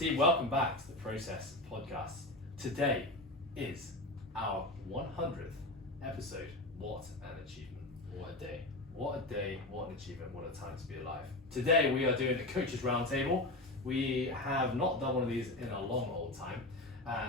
Team, welcome back to the Process Podcast. Today is our 100th episode. What an achievement. What a day. What a day, what an achievement, what a time to be alive. Today we are doing a Coaches Roundtable. We have not done one of these in a long old time.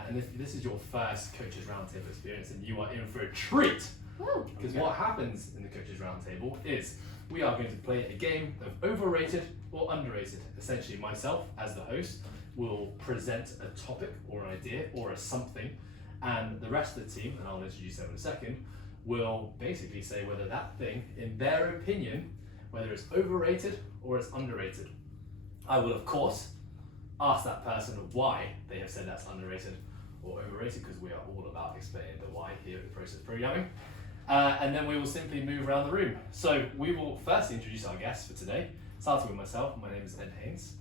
And if this is your first Coaches Roundtable experience, then you are in for a treat. Because what happens in the Coaches Roundtable is we are going to play a game of overrated or underrated. Essentially, myself as the host will present a topic or an idea or a something, and the rest of the team, and I'll introduce them in a second, will basically say whether that thing, in their opinion, whether it's overrated or it's underrated. I will, of course, ask that person why they have said that's underrated or overrated, because we are all about explaining the why here at the Process Programming. And then we will simply move around the room. So we will first introduce our guests for today, starting with myself. My name is Ed Haynes.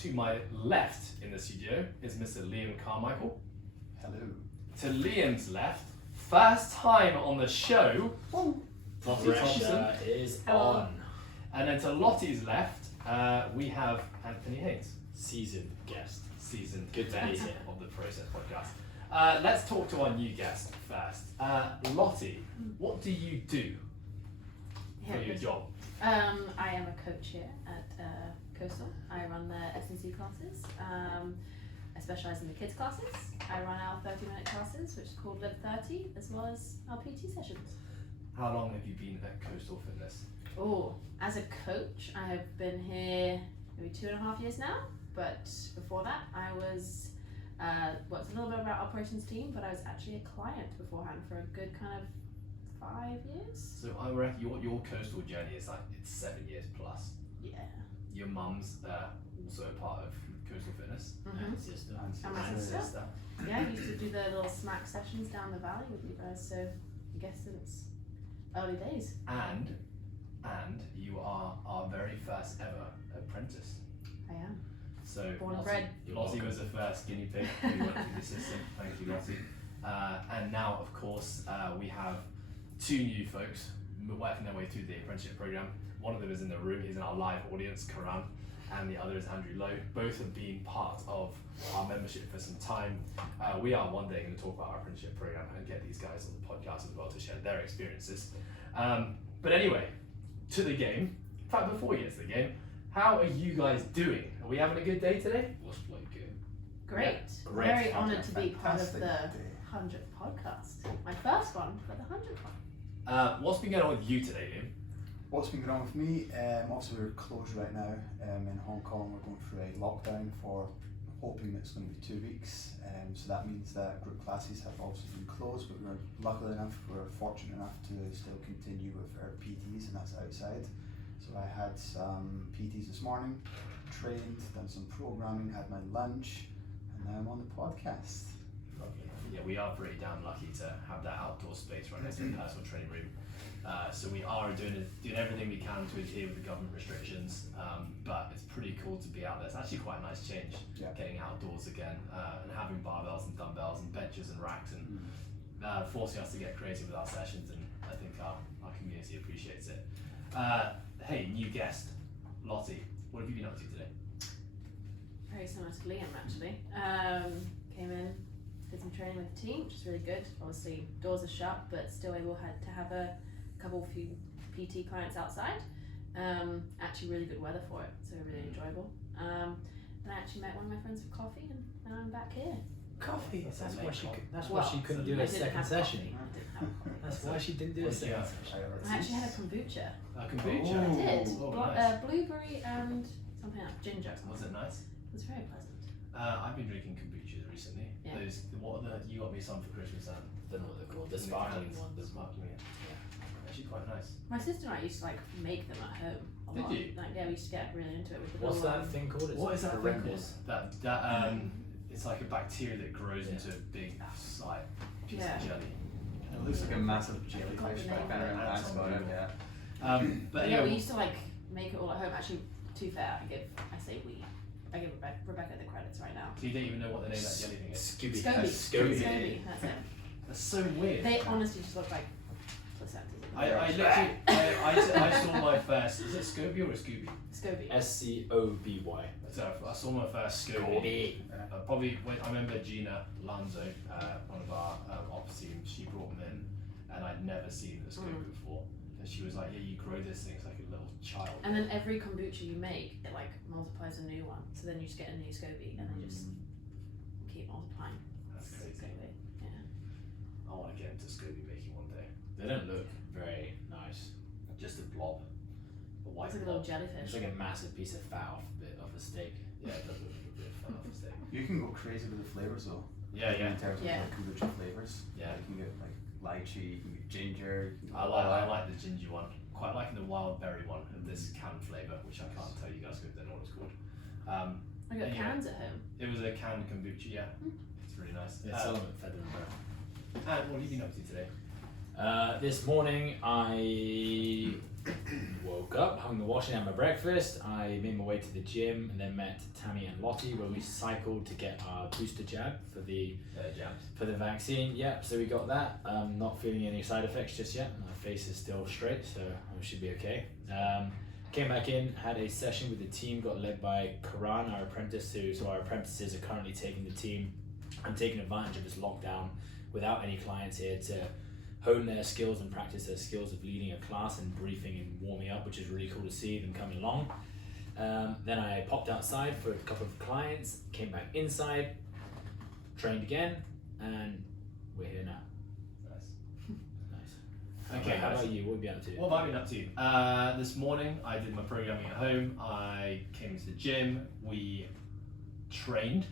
To my left in the studio is Mr. Liam Carmichael. Hello. To Liam's left, first time on the show, Lotte Thompson. Pressure is on. And then to Lotte's left, we have Anthony Haynes. Seasoned guest. Seasoned Good to be guest here. of the Process Podcast. Let's talk to our new guest first. Lotte, what do you do for your job? I am a coach here at Coastal. I run the S&C classes. I specialise in the kids classes. I run our 30-minute classes, which is called Live 30, as well as our PT sessions. How long have you been at Coastal Fitness? Oh, as a coach, I have been here maybe 2.5 years now. But before that, I was worked a little bit of our operations team, but I was actually a client beforehand for a good kind of 5 years. So I reckon your coastal journey is like it's 7 years plus. Yeah. Your mum's also a part of Coastal Fitness. Mhm. And sister. And my And sister. sister. Yeah, I used to do the little smack sessions down the valley with you guys, so I guess since early days. And you are our very first ever apprentice. I am. So Born and Lotte- bred. Lotte was the first guinea pig. We went through the system. Thank you, Lotte. And now, of course, we have two new folks working their way through the apprenticeship program. One of them is in the room. He's in our live audience, Karan, and the other is Andrew Lowe. Both have been part of our membership for some time. We are one day going to talk about our apprenticeship program and get these guys on the podcast as well to share their experiences. But anyway, to the game. In fact, before we get to the game, how are you guys doing? Are we having a good day today? Was like good. Great. Great. Very honoured to be part of Fantastic the day. 100th podcast. My first one, but the 100th one. What's been going on with you today, Liam? What's been going on with me? Obviously we're closed right now in Hong Kong. We're going through a lockdown for hoping it's going to be 2 weeks. So that means that group classes have obviously been closed, but we're fortunate enough to still continue with our PTs, and that's outside. So I had some PTs this morning, trained, done some programming, had my lunch, and now I'm on the podcast. Lovely. Yeah, we are pretty damn lucky to have that outdoor space right next to the personal training room. So we are doing everything we can to adhere with the government restrictions, but it's pretty cool to be out there. It's actually quite a nice change, Yeah. getting outdoors again and having barbells and dumbbells and benches and racks and forcing us to get creative with our sessions, and I think our community appreciates it. Hey, new guest, Lotte, what have you been up to today? Very similar to Liam, actually. Came in, did some training with the team, which is really good. Obviously, doors are shut, but still able to have a few PT clients outside. Actually, really good weather for it, so really enjoyable. And I actually met one of my friends for coffee, and now I'm back here. Coffee. That's That's a why late she. call. That's why Well, she couldn't I do a didn't second have session. coffee. I didn't have coffee. That's why she didn't do a What's second your- session. I actually had a kombucha. Kombucha. I did. Oh, nice. Blueberry and something else, ginger. Was it nice? It was very pleasant. I've been drinking kombucha recently. Yeah. You got me some for Christmas, and Don't know what they're called. The in the sparkling cans. ones. The sparkling, yeah. Actually quite nice. My sister and I used to make them at home. A Did lot. you? We used to get really into it with the What's little, that thing called? It's What is that thing called? horrendous. That it's like a bacteria that grows Yeah. into a big like piece Yeah. of jelly. It looks like a massive I jellyfish, forgot the but I name can't of it. remember That's that's about it, unbelievable. yeah. But yeah, we anyway, used to make it all at home. Actually, to be fair, I give Rebecca the credits right now. so you don't even know what the name of that jelly thing is. Scooby. Scoby. Scoby. Scoby, that's it. That's so weird. They honestly just look like placentas. I literally, I saw my first, is it Scooby or a Scooby? Scooby. SCOBY. So I saw my first Scooby. Probably when I remember Gina Lanzo, one of our ops team, she brought them in, and I'd never seen a Scooby before. And she was like, "Yeah, you grow this thing, it's like a little child." And then every kombucha you make, it like multiplies a new one. So then you just get a new Scooby, and they just keep multiplying. That's crazy. Scooby. Yeah. I want to get into Scooby making one day. They don't look very nice. Just a blob, a white It's like a little blob. jellyfish. It's like a massive piece of fat off a steak. Yeah, it does look like a bit of fun off the steak. You can go crazy with the flavors though. Yeah, yeah. In terms of Yeah. like kombucha flavors. Yeah. You can get like lychee, you can get ginger. You can I get like the ginger one. Quite liking the wild berry one and this canned flavour, which I can't tell you guys because I don't know what it's called. I got Anyway. cans at home. It was a canned kombucha, yeah. It's really nice. It's element feather and bread. And what have you been up to today? This morning I woke up, hung the washing, had my breakfast. I made my way to the gym and then met Tammy and Lotte where we cycled to get our booster jab for the Jams. vaccine. Yep, so we got that. Not feeling any side effects just yet. My face is still straight, so I should be okay. Came back in, had a session with the team, got led by Karan, our apprentice, so our apprentices are currently taking the team and taking advantage of this lockdown without any clients here to hone their skills and practice their skills of leading a class and briefing and warming up, which is really cool to see them coming along. Then I popped outside for a couple of clients, came back inside, trained again, and we're here now. Nice. Okay, how guys. about you? What have you been up to? What have I been up to? This morning I did my programming at home. I came to the gym. We trained,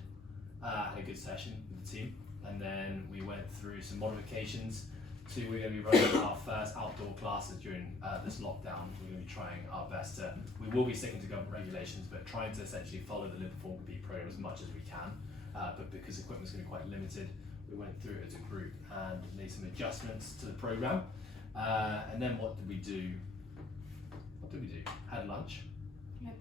had a good session with the team, and then we went through some modifications. So we're going to be running our first outdoor classes during this lockdown. We're going to be trying our best to, we will be sticking to government regulations, but trying to essentially follow the Live Perform Compete program as much as we can. But because equipment's going to be quite limited, we went through it as a group and made some adjustments to the program. And then what did we do? Had lunch.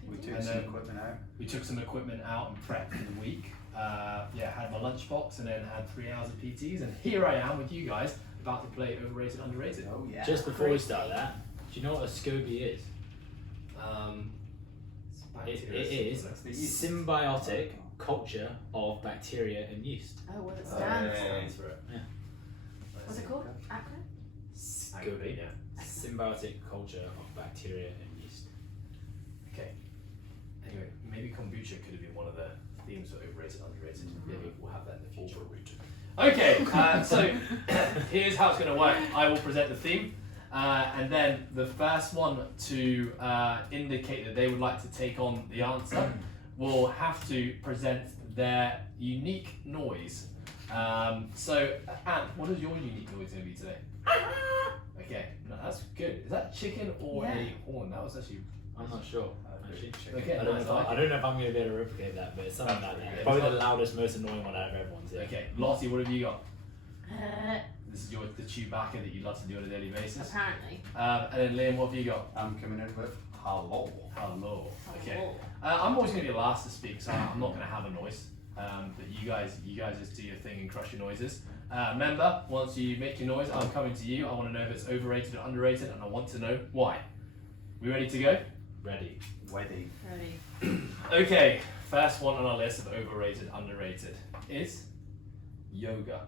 We took And some then- equipment out. We took some equipment out and prepped for the week. Had my lunchbox and then had 3 hours of PTs. And here I am with you guys about to play Overrated, Underrated. Oh yeah. Just before we start that, do you know what a SCOBY is? It is That's the yeast. symbiotic culture of bacteria and yeast. Oh, what it Oh, stands. Stands for it. Yeah. What's it called? Acronym? SCOBY. Yeah. Symbiotic culture of bacteria and yeast. Okay. Anyway, maybe kombucha could have been one of the themes for Overrated, Underrated. Maybe we'll have that in the future. Okay, so here's how it's going to work. I will present the theme, and then the first one to indicate that they would like to take on the answer will have to present their unique noise. Anne, what is your unique noise going to be today? Okay, no, that's good. Is that chicken or a horn? That was actually. I'm not sure. Actually. Okay, I don't, nice, know I if like I don't know if I'm going to be able to replicate that, but it's something That's like pretty that. good. Probably It's the loudest, most annoying one out of everyone's here. Okay, Lotte, what have you got? This is the Chewbacca that you love to do on a daily basis. Apparently. And then Liam, what have you got? I'm coming in with hello. Hello. Okay. Oh. I'm always going to be the last to speak, so I'm not going to have a noise. But you guys just do your thing and crush your noises. Remember, once you make your noise, I'm coming to you. I want to know if it's overrated or underrated, and I want to know why. We ready to go? Ready. Wedding. Ready. Okay. First one on our list of overrated, underrated is yoga.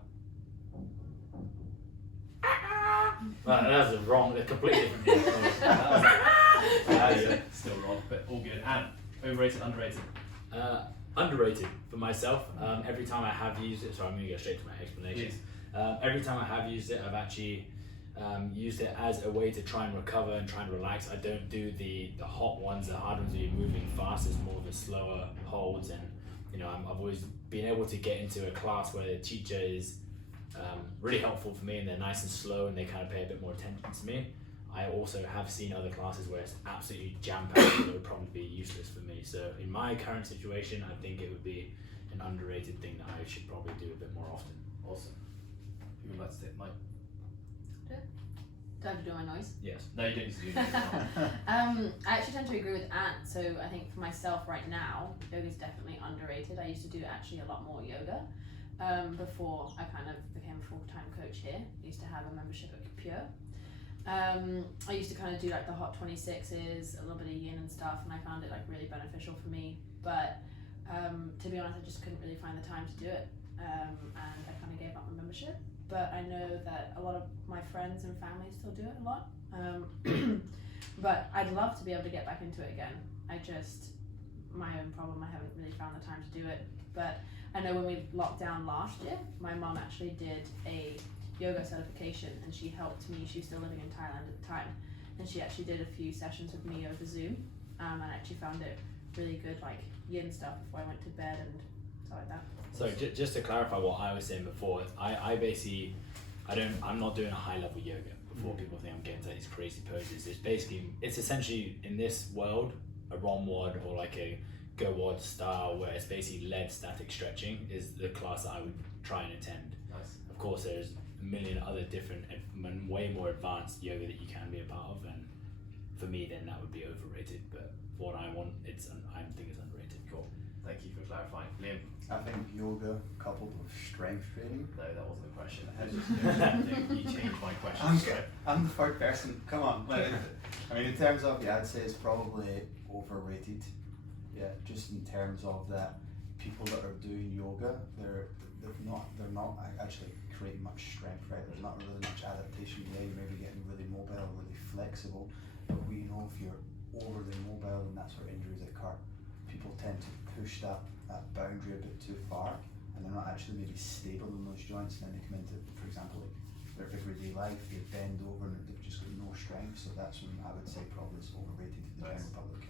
That's wrong. They're completely different. Still wrong, but all good. And overrated, underrated. Underrated for myself. Every time I have used it, so I'm going to go straight to my explanation. Every time I have used it, I've actually used it as a way to try and recover and try and relax. I don't do the hot ones, the hard ones where you're moving fast. It's more of a slower holds, and I've always been able to get into a class where the teacher is really helpful for me, and they're nice and slow, and they kind of pay a bit more attention to me. I also have seen other classes where it's absolutely jam-packed and it would probably be useless for me. So in my current situation, I think it would be an underrated thing that I should probably do a bit more often. Awesome. Who would like to take Mike? Do I have to do my noise? Yes. No, you don't need to do that. I actually tend to agree with Ant. So I think for myself right now, yoga is definitely underrated. I used to do actually a lot more yoga before I kind of became a full-time coach here. I used to have a membership at Pure. I used to kind of do like the hot 26s, a little bit of yin and stuff, and I found it like really beneficial for me. But to be honest, I just couldn't really find the time to do it, and I kind of gave up my membership. But I know that a lot of my friends and family still do it a lot. But I'd love to be able to get back into it again. My own problem, I haven't really found the time to do it. But I know when we locked down last year, my mom actually did a yoga certification, and she helped me. She was still living in Thailand at the time, and she actually did a few sessions with me over Zoom, and I actually found it really good, like yin stuff before I went to bed and stuff like that. So just to clarify what I was saying before, I basically, I'm not doing a high level yoga before people think I'm getting to these crazy poses. It's essentially in this world, a ROM-WOD or like a Go-WOD style where it's basically lead static stretching is the class that I would try and attend. Nice. Of course, there's a million other different and way more advanced yoga that you can be a part of, and for me then that would be overrated, but for what I want, I think it's underrated. Cool. Thank you for clarifying. Liam? I think yoga coupled with strength training. No, that wasn't the question. You changed my question. I'm the third person. Come on. I mean, in terms of, I'd say it's probably overrated. Yeah, just in terms of that, people that are doing yoga, they're not actually creating much strength, right? There's not really much adaptation. Yeah, you may be getting really mobile, really flexible, but we know if you're overly mobile, then that's where injuries occur. People tend to push that boundary a bit too far, and they're not actually maybe stable in those joints, and then they come into, for example, like their everyday life, they bend over and they've just got no strength, so that's when I would say probably it's overrated to the general public.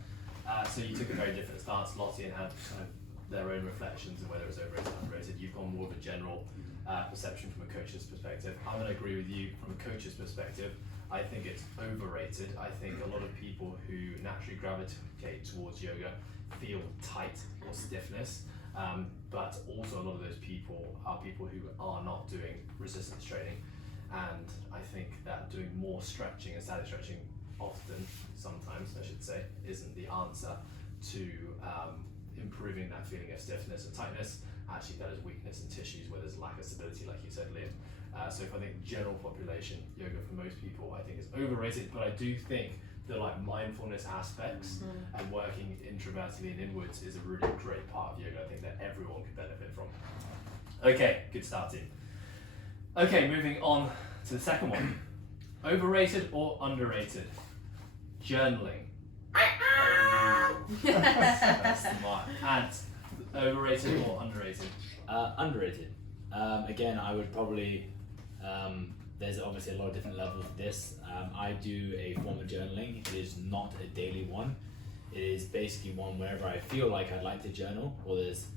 So you took a very different stance, Lotte, and had kind of their own reflections on whether it's overrated or underrated. You've gone more of a general perception from a coach's perspective. I'm going to agree with you from a coach's perspective. I think it's overrated. I think a lot of people who naturally gravitate towards yoga feel tight or stiffness, but also a lot of those people are people who are not doing resistance training, and I think that doing more stretching and static stretching sometimes I should say, isn't the answer to improving that feeling of stiffness and tightness. Actually, that is weakness in tissues where there's lack of stability, like you said, Liam. So if I think general population yoga for most people, I think is overrated, but I do think the like mindfulness aspects and working introvertedly and inwards is a really great part of yoga. I think that everyone could benefit from. Okay, good start, team. Okay, moving on to the second one. Overrated or underrated? Journaling. That's smart. And overrated or underrated? Underrated. Again, I would probably, there's obviously a lot of different levels of this. I do a form of journaling. It is not a daily one. It is basically one wherever I feel like I'd like to journal, or there's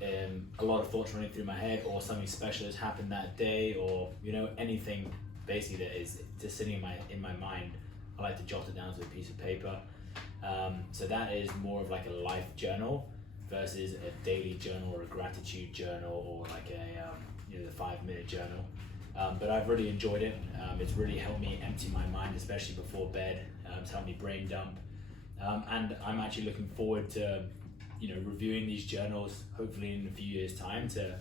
a lot of thoughts running through my head, or something special has happened that day, or anything basically that is just sitting in my mind. I like to jot it down to a piece of paper. So that is more of like a life journal versus a daily journal or a gratitude journal or like a the 5-minute journal. But I've really enjoyed it. It's really helped me empty my mind, especially before bed. It's helped me brain dump. And I'm actually looking forward to reviewing these journals hopefully in a few years' time to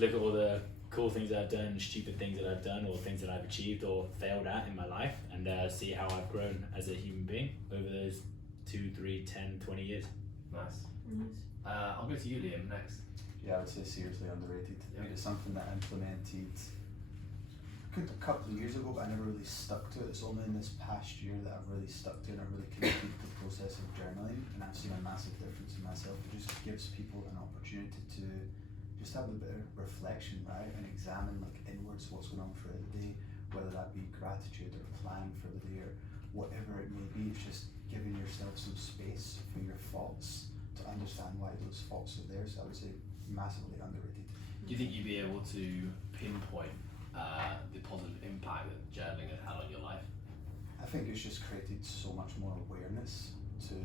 look at all the cool things that I've done, stupid things that I've done, or things that I've achieved or failed at in my life, and see how I've grown as a human being over those 2, 3, 10, 20 years. Nice. I'll go to you, Liam, next. Yeah, I would say seriously underrated. I mean, it's something that I implemented a couple of years ago, but I never really stuck to it. It's only in this past year that I've really stuck to it and I've really committed to the process of journaling, and I've seen a massive difference in myself. It just gives people an opportunity to just have a bit of reflection, right, and examine like inwards what's going on throughout the day, whether that be gratitude or planning for the day or whatever it may be. It's just giving yourself some space for your thoughts to understand why those thoughts are there. So I would say massively underrated. Do you think you'd be able to pinpoint the positive impact that journaling has had on your life? I think it's just created so much more awareness to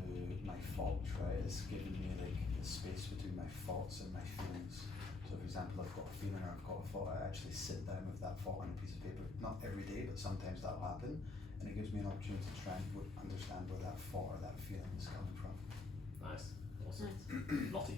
my thoughts, right? It's given me like the space between my thoughts and my feelings. So for example, I've got a feeling or I've got a thought, I actually sit down with that thought on a piece of paper. Not every day, but sometimes that'll happen. And it gives me an opportunity to try and understand where that thought or that feeling is coming from. Nice. Awesome. Lotte?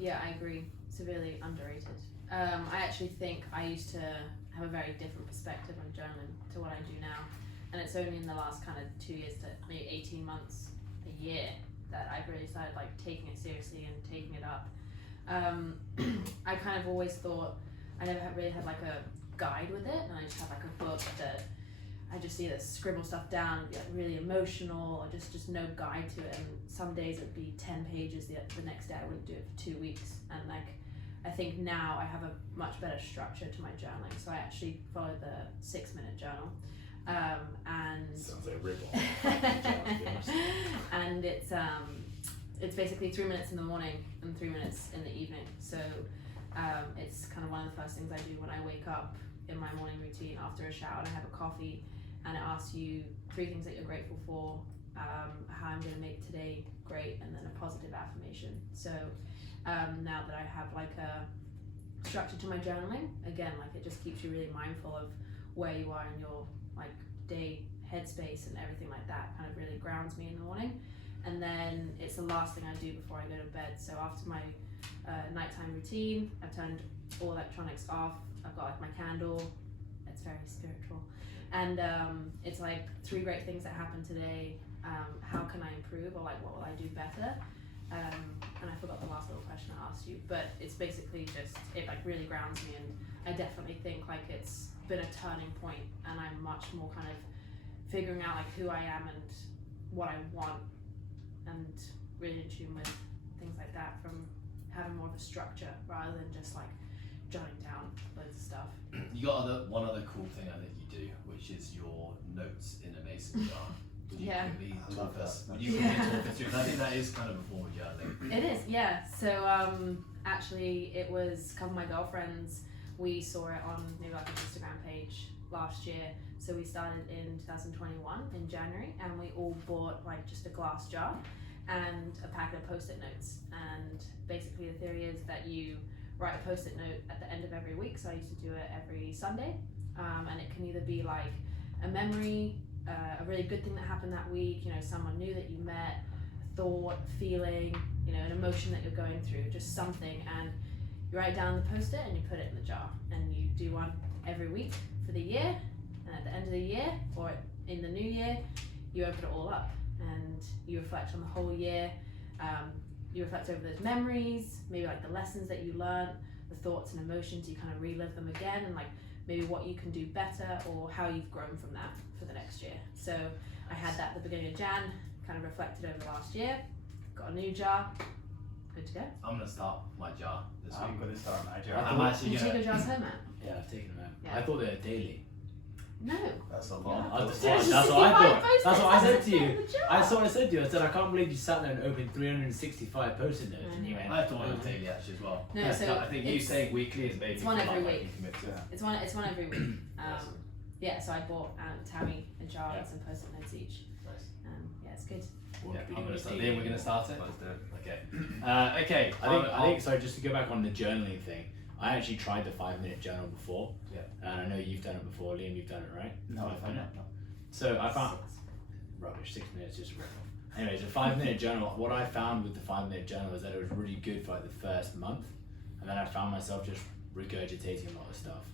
Yeah, I agree. Severely underrated. I actually think I used to have a very different perspective on journaling to what I do now, and it's only in the last kind of 2 years to maybe 18 months, a year, that I've really started like taking it seriously and taking it up. I kind of always thought I never really had like a guide with it, and I just had like a book that I just either scribble stuff down and be like really emotional, or just no guide to it. And some days it'd be 10 pages, the next day I wouldn't do it for 2 weeks. And like, I think now I have a much better structure to my journaling. So I actually follow the 6-minute journal. And sounds like a rip-off. and it's basically 3 minutes in the morning and 3 minutes in the evening. So it's kind of one of the first things I do when I wake up in my morning routine after a shower, and I have a coffee, and it asks you 3 things that you're grateful for, how I'm going to make today great, and then a positive affirmation. So now that I have like a structure to my journaling, again, like it just keeps you really mindful of where you are in your like day headspace, and everything like that kind of really grounds me in the morning. And then it's the last thing I do before I go to bed. So after my nighttime routine, I've turned all electronics off. I've got like my candle. It's very spiritual. And it's like 3 great things that happened today. How can I improve, or like what will I do better? And I forgot the last little question I asked you, but it's basically just, it like really grounds me, and I definitely think like it's been a turning point, and I'm much more kind of figuring out like who I am and what I want, and really in tune with things like that, from having more of a structure rather than just like jotting down loads of stuff. You got one other cool thing I think you do, which is your notes in a mason jar. Would you Yeah. quickly I love talk us? that. Would you quickly talk us through? 'Cause I think that is kind of a form of journaling. It is, yeah. So actually it was a couple of my girlfriends, we saw it on maybe like an Instagram page last year. So we started in 2021 in January, and we all bought like just a glass jar and a packet of post-it notes. And basically the theory is that you write a post-it note at the end of every week. So I used to do it every Sunday, and it can either be like a memory, a really good thing that happened that week, you know, someone new that you met, a thought, a feeling, you know, an emotion that you're going through, just something. And you write down the post-it and you put it in the jar, and you do one every week for the year. And at the end of the year, or in the new year, you open it all up and you reflect on the whole year. You reflect over those memories, maybe like the lessons that you learned, the thoughts and emotions, you kind of relive them again, and like maybe what you can do better, or how you've grown from that for the next year. So I had that at the beginning of Jan, kind of reflected over last year, got a new jar, good to go. I'm gonna start my jar this week. I'm going to start my I'm jar. actually You take gonna. your jars home, Matt? Yeah, I've taken them out. Yeah. I thought they were daily. No. That's a Oh, lot. that's There's what I 65 thought. post-its, That's what I said to you. in the jar. That's what I said to you. I said, I can't believe you sat there and opened 365 post-it notes, and you went, I thought it was daily actually as well. No, Yeah, so I think you it's- saying weekly is maybe it's one every like week. you commit to. Yeah. It's one every week. Yeah, so I bought Tammy a jar Yeah. and some post-it notes each. Nice. Yeah, it's good. Yeah, What I'm gonna do start. you Liam, think? we're gonna start it. Let's do it. Okay. Okay. I think. So just to go back on the journaling thing, I actually tried the 5-minute journal before. Yeah. And I know you've done it before, Liam. You've done it, right? No, 5 I'm minute. not. So I found rubbish. 6 minutes just rip off. Anyways, a 5-minute journal. What I found with the 5-minute journal is that it was really good for like the first month, and then I found myself just regurgitating a lot of stuff,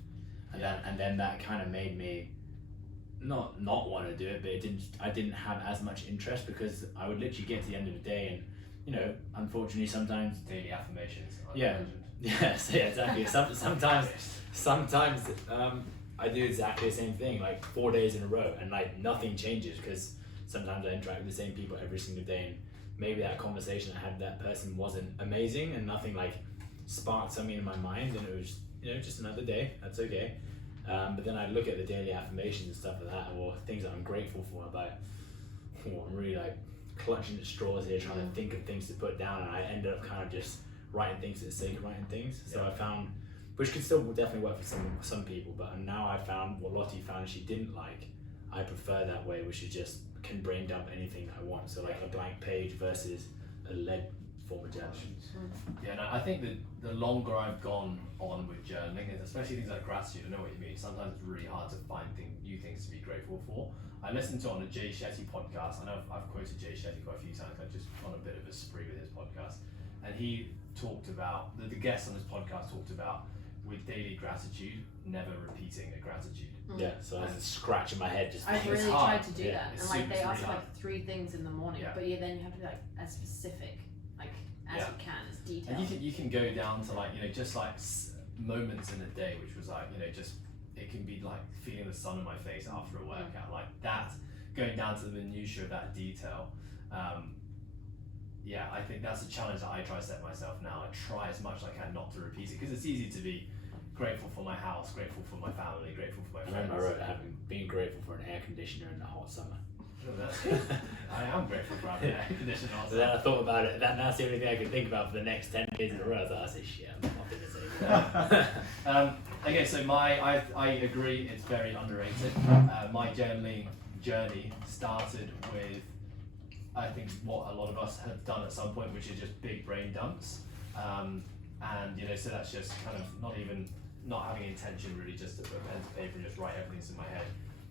and then that kind of made me not want to do it, but I didn't have as much interest, because I would literally get to the end of the day, and you know, unfortunately sometimes Daily affirmations. I Yeah. mentioned. yes, yeah, exactly. Sometimes I do exactly the same thing, like 4 days in a row, and like nothing changes, because sometimes I interact with the same people every single day, and maybe that conversation I had with that person wasn't amazing, and nothing like sparked something in my mind, and it was, you know, just another day. That's okay. But then I look at the daily affirmations and stuff like that, or things that I'm grateful for. I'm like, oh, I'm really like clutching at straws here, trying to think of things to put down, and I ended up kind of just writing things for the sake of writing things. So Yeah. I found, which could still definitely work for some people, but now I found what Lotte found she didn't like. I prefer that way, which is just can brain dump anything that I want. So like a blank page versus a lead form of journaling. Yeah, no, I think that the longer I've gone on with journaling, and especially things like gratitude, I know what you mean. Sometimes it's really hard to find new things to be grateful for. I listened to it on a Jay Shetty podcast. I know I've quoted Jay Shetty quite a few times. I've just on a bit of a spree with his podcast, and he talked about the guest on his podcast talked about with daily gratitude, never repeating a gratitude. Yeah, so there's a scratch in my head just I've thinking. really hard. tried to do Yeah, that, it's and like super, they it's ask really like 3 things in the morning, Yeah. but then you have to be like as specific, like as Yeah. you can, as And detailed. you can go down to like, just like moments in a day, which was like, just, it can be like feeling the sun on my face after a workout, like that, going down to the minutiae of that detail. Yeah, I think that's a challenge that I try to set myself now. I try as much as I can not to repeat it, because it's easy to be grateful for my house, grateful for my family, grateful for my I friends. remember I wrote being grateful for an air conditioner in the hot summer. Oh, that's it. I am grateful for having air conditioning So then I thought about it, that's the only thing I could think about for the next 10 days in a row. I was like, I say shit, I'm not going to say that. Okay, so I agree, it's very underrated. My journaling journey started with, I think, what a lot of us have done at some point, which is just big brain dumps. And so that's just kind of not having intention really, just to put pen to paper and just write everything that's in my head.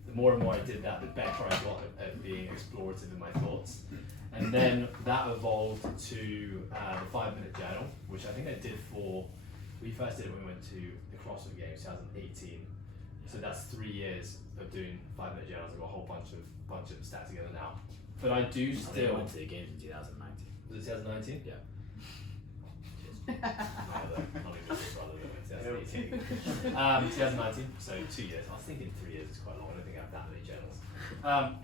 The more and more I did that, the better I got at being explorative in my thoughts. And then that evolved to the 5-minute journal, which I think I did we first did it when we went to the CrossFit Games 2018. So that's 3 years of doing 5-minute journals. I've got a whole bunch of stats together now. But I do I still. went to the games in 2019. Was it 2019? Yeah. Not even this brother that went 2018. 2019, so 2 years. I was thinking 3 years is quite long. I don't think I have that many journals.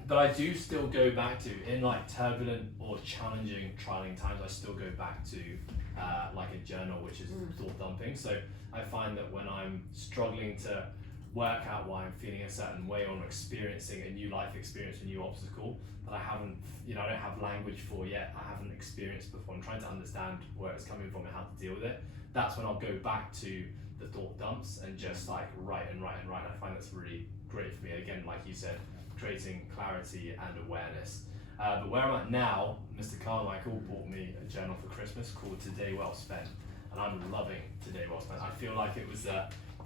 But I do still go back to, in like turbulent or challenging, trialing times, I still go back to like a journal, which is thought dumping. So I find that when I'm struggling to work out why I'm feeling a certain way, or I'm experiencing a new life experience, a new obstacle that I haven't, I don't have language for yet, I haven't experienced before, I'm trying to understand where it's coming from and how to deal with it. That's when I'll go back to the thought dumps and just like write and write and write. And I find that's really great for me. Again, like you said, creating clarity and awareness. But where I'm at now, Mr. Carmichael bought me a journal for Christmas called Today Well Spent, and I'm loving Today Well Spent. I feel like it was the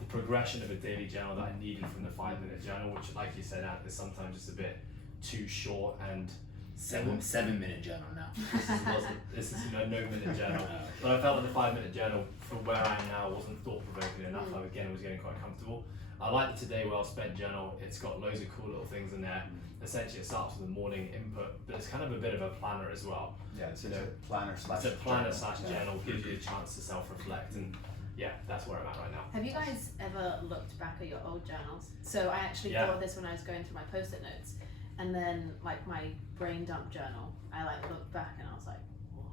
progression of a daily journal that I needed from the 5-minute journal, which, like you said, is sometimes just a bit too short and 7-minute journal now. This is no minute journal. But I felt that the 5-minute journal, for where I am now, wasn't thought provoking enough. Again, I was getting quite comfortable. I like the Today Well Spent journal. It's got loads of cool little things in there. Essentially, it starts with the morning input, but it's kind of a bit of a planner as well. Yeah, it's a planner slash. It's a planner journal. slash journal, gives you a chance to self-reflect, and yeah, that's where I'm at right now. Have you guys ever looked back at your old journals? So I actually thought of this when I was going through my post-it notes, and then like my brain dump journal, I like looked back and I was like, whoa.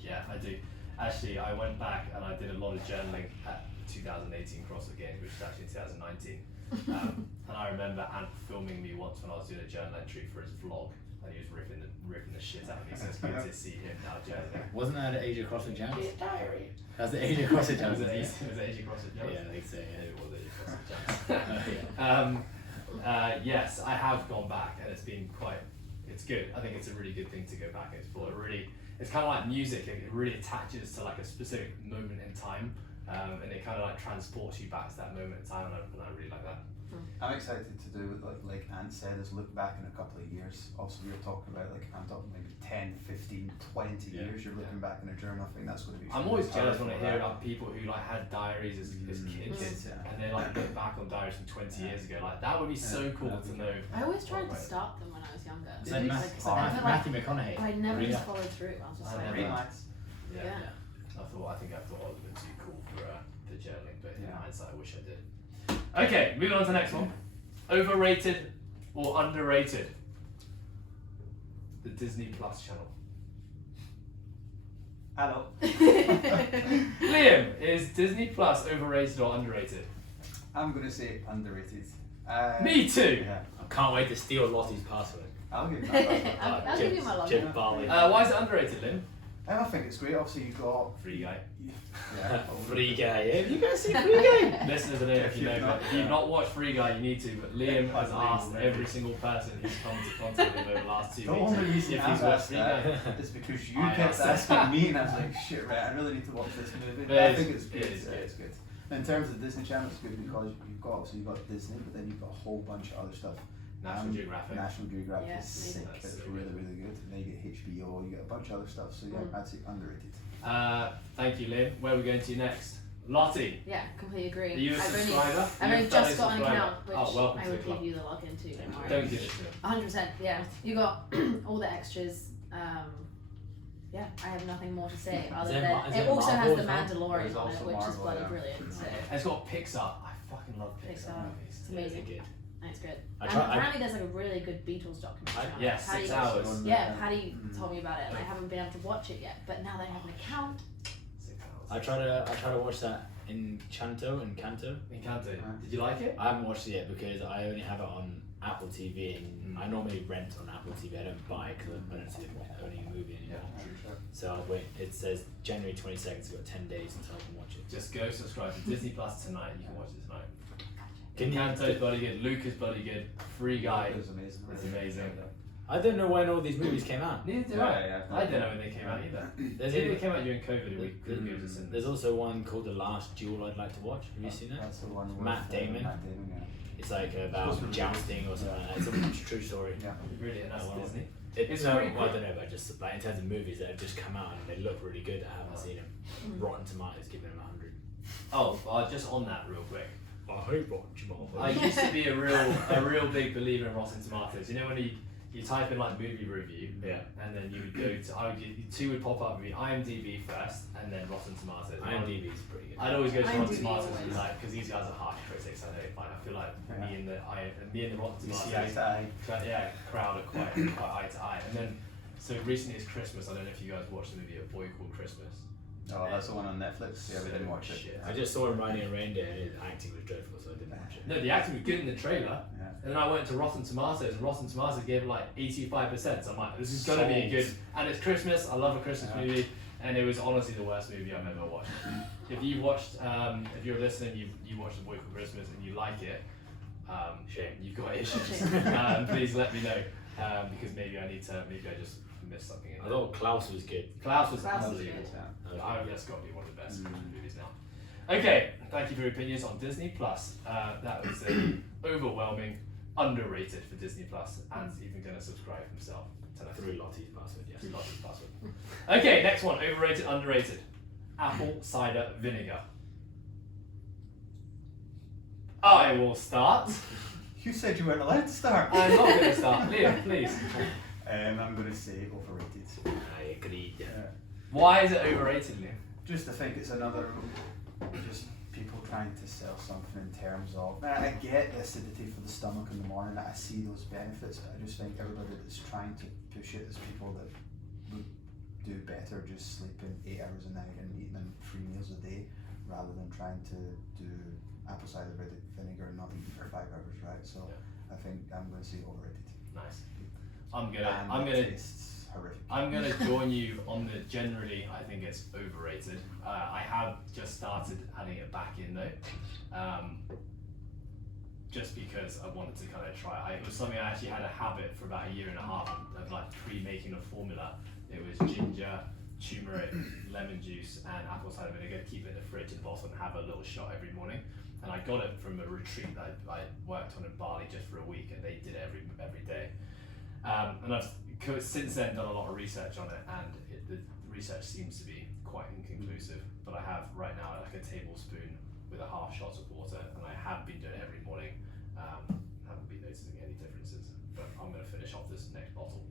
Yeah, I do. Actually, I went back and I did a lot of journaling at the 2018 CrossFit Games, which is actually 2019. And I remember Ant filming me once when I was doing a journal entry for his vlog, and he was ripping the shit out of me. So it's good to see him now journaling. Wasn't that at Age of CrossFit Jams? Diary. That was the Age of CrossFit Jams. Was it Age of CrossFit Jams? Yeah, I think so. Yeah. It was Age of CrossFit Jams. Yes, I have gone back, and it's good. I think it's a really good thing to go back and explore. It's kind of like music. It really attaches to like a specific moment in time, and it kind of like transports you back to that moment in time, and I really like that. I'm excited to do what like Ant said, is look back in a couple of years. Also, we were talking about I'm talking maybe 10, 15, 20 years. You're looking back in a journal. I think that's going to be. I'm always jealous when I hear about people who like had diaries as kids, and they like look back on diaries from 20 years ago. Like that would be so cool to know. I always tried to start them when I was younger. It's like Matthew McConaughey. I never just followed through. I was just like, I think I thought I was a bit too cool for journaling, but in hindsight, I wish I did. Okay, moving on to the next one. Overrated or underrated? The Disney Plus channel. Hello. Liam, is Disney Plus overrated or underrated? I'm going to say underrated. Me too. Yeah. I can't wait to steal Lottie's password. I'll give you that. I'll give you my login. Chip Barley. Why is it underrated, Liam? I think it's great. Obviously, you've got Free guy. Yeah. Free Guy. Have you guys seen Free Guy? Listeners, I don't know if you know, but if you've not watched Free Guy, you need to. But Liam has asked every single person who's come to contact him over the last 2 The weeks only reason if I've he's watched asked Free that Guy. is because you I kept asked asking me, and I was like, shit, right, I really need to watch this movie. But I think it's good. It's good. In terms of Disney Channel, it's good because you've got Disney, but then you've got a whole bunch of other stuff. National Geographic. National Geographic Yeah, is sick. that's It's so really, good. really good. And then you get HBO, you get a bunch of other stuff. So yeah, I'd say underrated. Thank you, Liam. Where are we going to next? Lotte, Yeah, completely agree. are you a I've only, subscriber? I've You're only a just fellow got an subscriber? account, which Oh, welcome I to the will club. give you the login to. Don't worry. Don't give it to them. 100%. Yeah, you got all the extras. Yeah, I have nothing more to say other there than is it there also has Marvel the as well? Mandalorian There's on it, also which is Marvel, bloody yeah. brilliant. So And it's got Pixar. I fucking love Pixar Pixar. movies. it's Yeah, they're amazing. good. It's good. I And try- I- apparently there's like a really good Beatles documentary. on it. Yeah, Paddy- 6 hours. Yeah, Paddy told me about it, and I haven't been able to watch it yet. But now that I have an account, 6 hours. I try to watch that in Canto. Encanto. Did you like it? I haven't watched it yet because I only have it on Apple TV, and I normally rent on Apple TV. I don't buy it because I don't see it owning a movie anymore. So I'll wait. It says January 22nd. So I've got 10 days until I can watch it. Just go subscribe to Disney Plus tonight. You can watch it tonight. Can you? Encanto's bloody good. Luke is bloody good. Free Guy. It was amazing. It's amazing. I don't know when all these movies came out. Neither do Yeah, I. yeah, I don't know when they came out either. There's, Maybe a, they came out during COVID. We couldn't go to cinema. there's also one called The Last Duel I'd like to watch. Have you seen that? That's the one with Matt Damon. Matt Damon, yeah. It's like about jousting or something like that. It's a true story. Yeah. Really, and that's That one. Disney. It's pretty well, I quick. don't know, but just like in terms of movies that have just come out and they look really good. I haven't seen them. Rotten Tomatoes giving them 100. Oh, just on that real quick. I hope Rotten Tomatoes. I used to be a real big believer in Rotten Tomatoes. You know when you type in like movie review, Yeah. and then you would go to two would pop up with IMDb first, and then Rotten Tomatoes. IMDb is pretty good. I'd always go to Rotten IMDb Tomatoes and always. be like, because these guys are harsh critics. I know. Like, I feel like me and the Rotten You see Tomatoes eye to eye. crowd are quite eye to eye. And then so recently it's Christmas. I don't know if you guys watched the movie A Boy Called Christmas. Oh, that's the one on Netflix. Yeah, we didn't watch it. Shit. I just saw him riding a reindeer and his acting was dreadful, so I didn't watch it. No, the acting was good in the trailer. Yeah. And then I went to Rotten Tomatoes, and Rotten Tomatoes gave it like 85%. So I'm like, this is gonna be a good. And it's Christmas. I love a Christmas movie, and it was honestly the worst movie I've ever watched. If you watched, if you're listening, you watched A Boy Called Christmas and you like it, Shame. you've got issues. Please let me know, because maybe I just missed something in I there. thought Klaus was good. Klaus was Klaus was unbelievable. good. That's got to be one of the best Christmas movies now. Okay, thank you for your opinions on Disney Plus. That was overwhelming, underrated for Disney Plus, and even going to subscribe himself to that Through Lotte's password, yes. through Lotte's password. Okay, next one, overrated, underrated. Apple cider vinegar. I will start. You said you weren't allowed to start. I'm not going to start. Liam, please. I'm going to say overrated. I agree. Why is it overrated, Liam? Just I think it's another just people trying to sell something in terms of. I get the acidity for the stomach in the morning. I see those benefits. But I just think everybody that's trying to push it is people that would do better just sleeping 8 hours a night and eating them 3 meals a day, rather than trying to do apple cider vinegar and not eat for 5 hours, right? So I think I'm going to say overrated. Nice. I'm And gonna it tastes horrific. I'm gonna join you on the generally. I think it's overrated. I have just started adding it back in though, just because I wanted to kind of try. It was something I actually had a habit for about 1.5 years of like pre-making a formula. It was ginger, turmeric, lemon juice, and apple cider vinegar. Keep it in the fridge and bottle and have a little shot every morning. And I got it from a retreat that I worked on in Bali just for a week, and they did it every day. And I've since then done a lot of research on it, and the research seems to be quite inconclusive. But I have right now like a tablespoon with a half shot of water, and I have been doing it every morning. Haven't been noticing any differences, but I'm going to finish off this next bottle.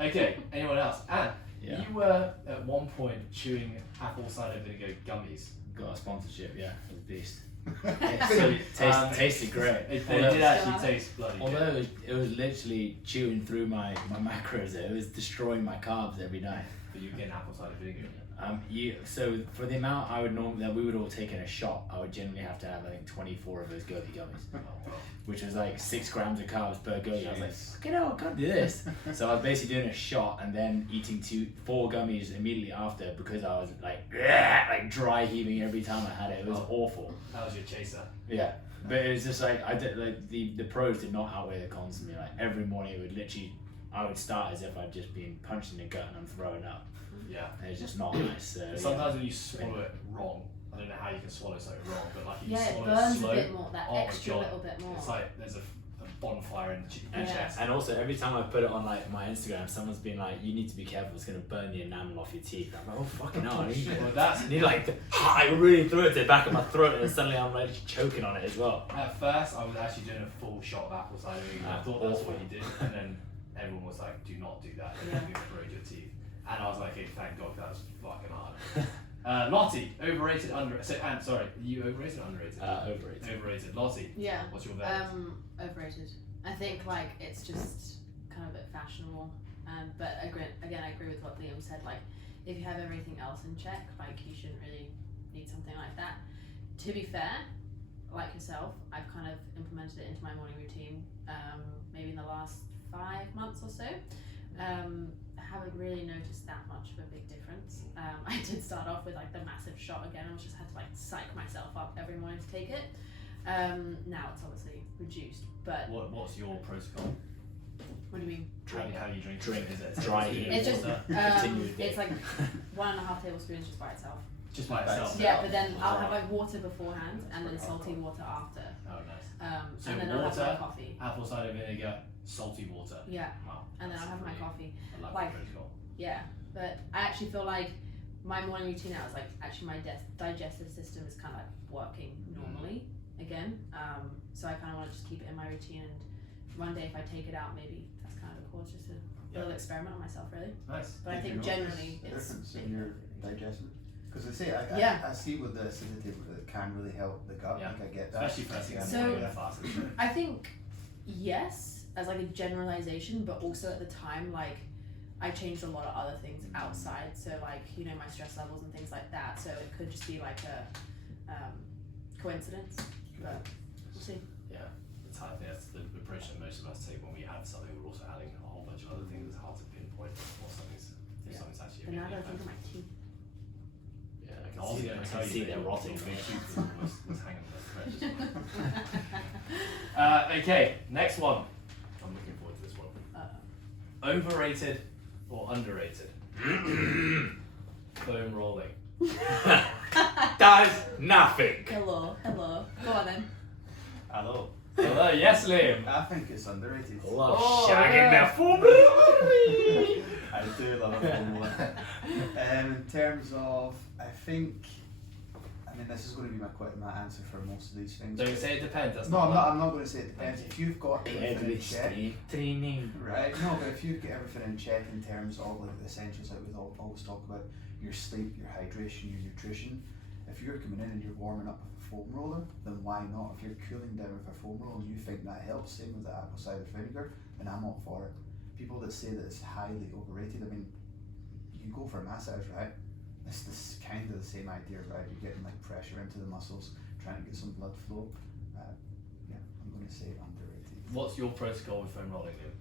Okay, anyone else? Anne, Yeah. you were at one point chewing apple cider vinegar gummies. Got a sponsorship, yeah, for the beast. So, Tasted great. It Although- did actually taste bloody good. Although it was literally chewing through my macros, it was destroying my carbs every night. But you get apple cider vinegar. So for the amount I would normally that we would all take in a shot, I would generally have to have I think 24 of those Gurley gummies, which was like 6 grams of carbs per Gurley. I was like, fucking hell, I can't do this. So I was basically doing a shot and then eating 4 gummies immediately after because I was like dry heaving every time I had it. It was awful. That was your chaser. Yeah, but it was just like I did like the pros did not outweigh the cons to me. Like every morning it would literally, I would start as if I'd just been punched in the gut and I'm throwing up. Yeah. And it's just not nice. So, Sometimes when you swallow it wrong, I don't know how you can swallow something wrong, but like you yeah, it swallow it burns slow. a bit more. That oh my extra God. little bit more. It's like there's a on fire in the Yeah. chest. And also, every time I put it on like my Instagram, someone's been like, "You need to be careful; it's gonna burn the enamel off your teeth." I'm like, "Oh fucking hell!" I need, Well, that's I need like, I really threw it to the back of my throat, and suddenly I'm like choking on it as well. at first I was actually doing a full shot of apple cider vinegar. I thought that's what you did, and then everyone was like, "Do not do that. You're Yeah. going to corrode your teeth." And I was like, "Hey, thank God that was fucking hard." Lotte, overrated, underrated. So, sorry, are you overrated or underrated? Overrated. Overrated. Lotte, Yeah. what's your verdict? Overrated. I think like it's just kind of a bit fashionable. But again, I agree with what Liam said. Like, if you have everything else in check, like you shouldn't really need something like that. To be fair, like yourself, I've kind of implemented it into my morning routine. Maybe in the last 5 months or so. I haven't really noticed that much of a big difference. I did start off with like the massive shot again. I just had to like psych myself up every morning to take it. Now it's obviously reduced, but What's your protocol? what do you mean? How do you drink? Drink. Is it Dry is it heat. It's just water? Continue with it's it. like 1.5 tablespoons just by itself. Just by itself. Yeah, but then I'll have like water beforehand and then salty water after. Oh, nice. So And then I'll have my water, coffee. apple cider vinegar, salty water. Yeah, Wow. and then that's I'll have my really- coffee. I love Like- the protocol. Yeah, but I actually feel like my morning routine now is like actually my digestive system is kind of like working normally again. So I kind of want to just keep it in my routine, and one day if I take it out, maybe that's kind of the cause, just a little experiment on myself, really. Nice. But I Did think you notice generally the it's difference in your digestion. Because I say Yeah. I see with the acidity it can really help the gut. Yeah. Like I get that. Especially first thing in the So- morning when fast. I think yes, as like a generalization, but also at the time, like I changed a lot of other things outside. So like my stress levels and things like that. So it could just be like a coincidence, but we'll see. Yeah, it's hard. That's the approach that most of us take when we add something. We're also adding a whole bunch of other things. It's hard to pinpoint what something's if something's actually. But now that I immediately think of my teeth. Yeah, I was going to tell you see that they're your rotting. big tooth was hanging on the thread. Okay, next one. I'm looking forward to this one. Overrated or underrated? Foam rolling. Does nothing. Hello. Go on then. Hello. Hello, yes, Liam. I think it's underrated. Love Oh, shagging yeah. their foam. I do love a formula. In terms of, I mean, this is going to be my answer for most of these things. Don't say it depends. That's No, not I'm not going to say it depends. If you've got everything in check, Training. right? No, but if you've got everything in check in terms of like the essentials, like we always talk about, your sleep, your hydration, your nutrition. If you're coming in and you're warming up with a foam roller, then why not? If you're cooling down with a foam roller and you think that helps, same with the apple cider vinegar, then I'm all for it. People that say that it's highly overrated, I mean, you go for a massage, right? It's this kind of the same idea, right? You're getting like pressure into the muscles, trying to get some blood flow. Yeah, I'm going to say underrated. What's your protocol with foam rolling, Liam?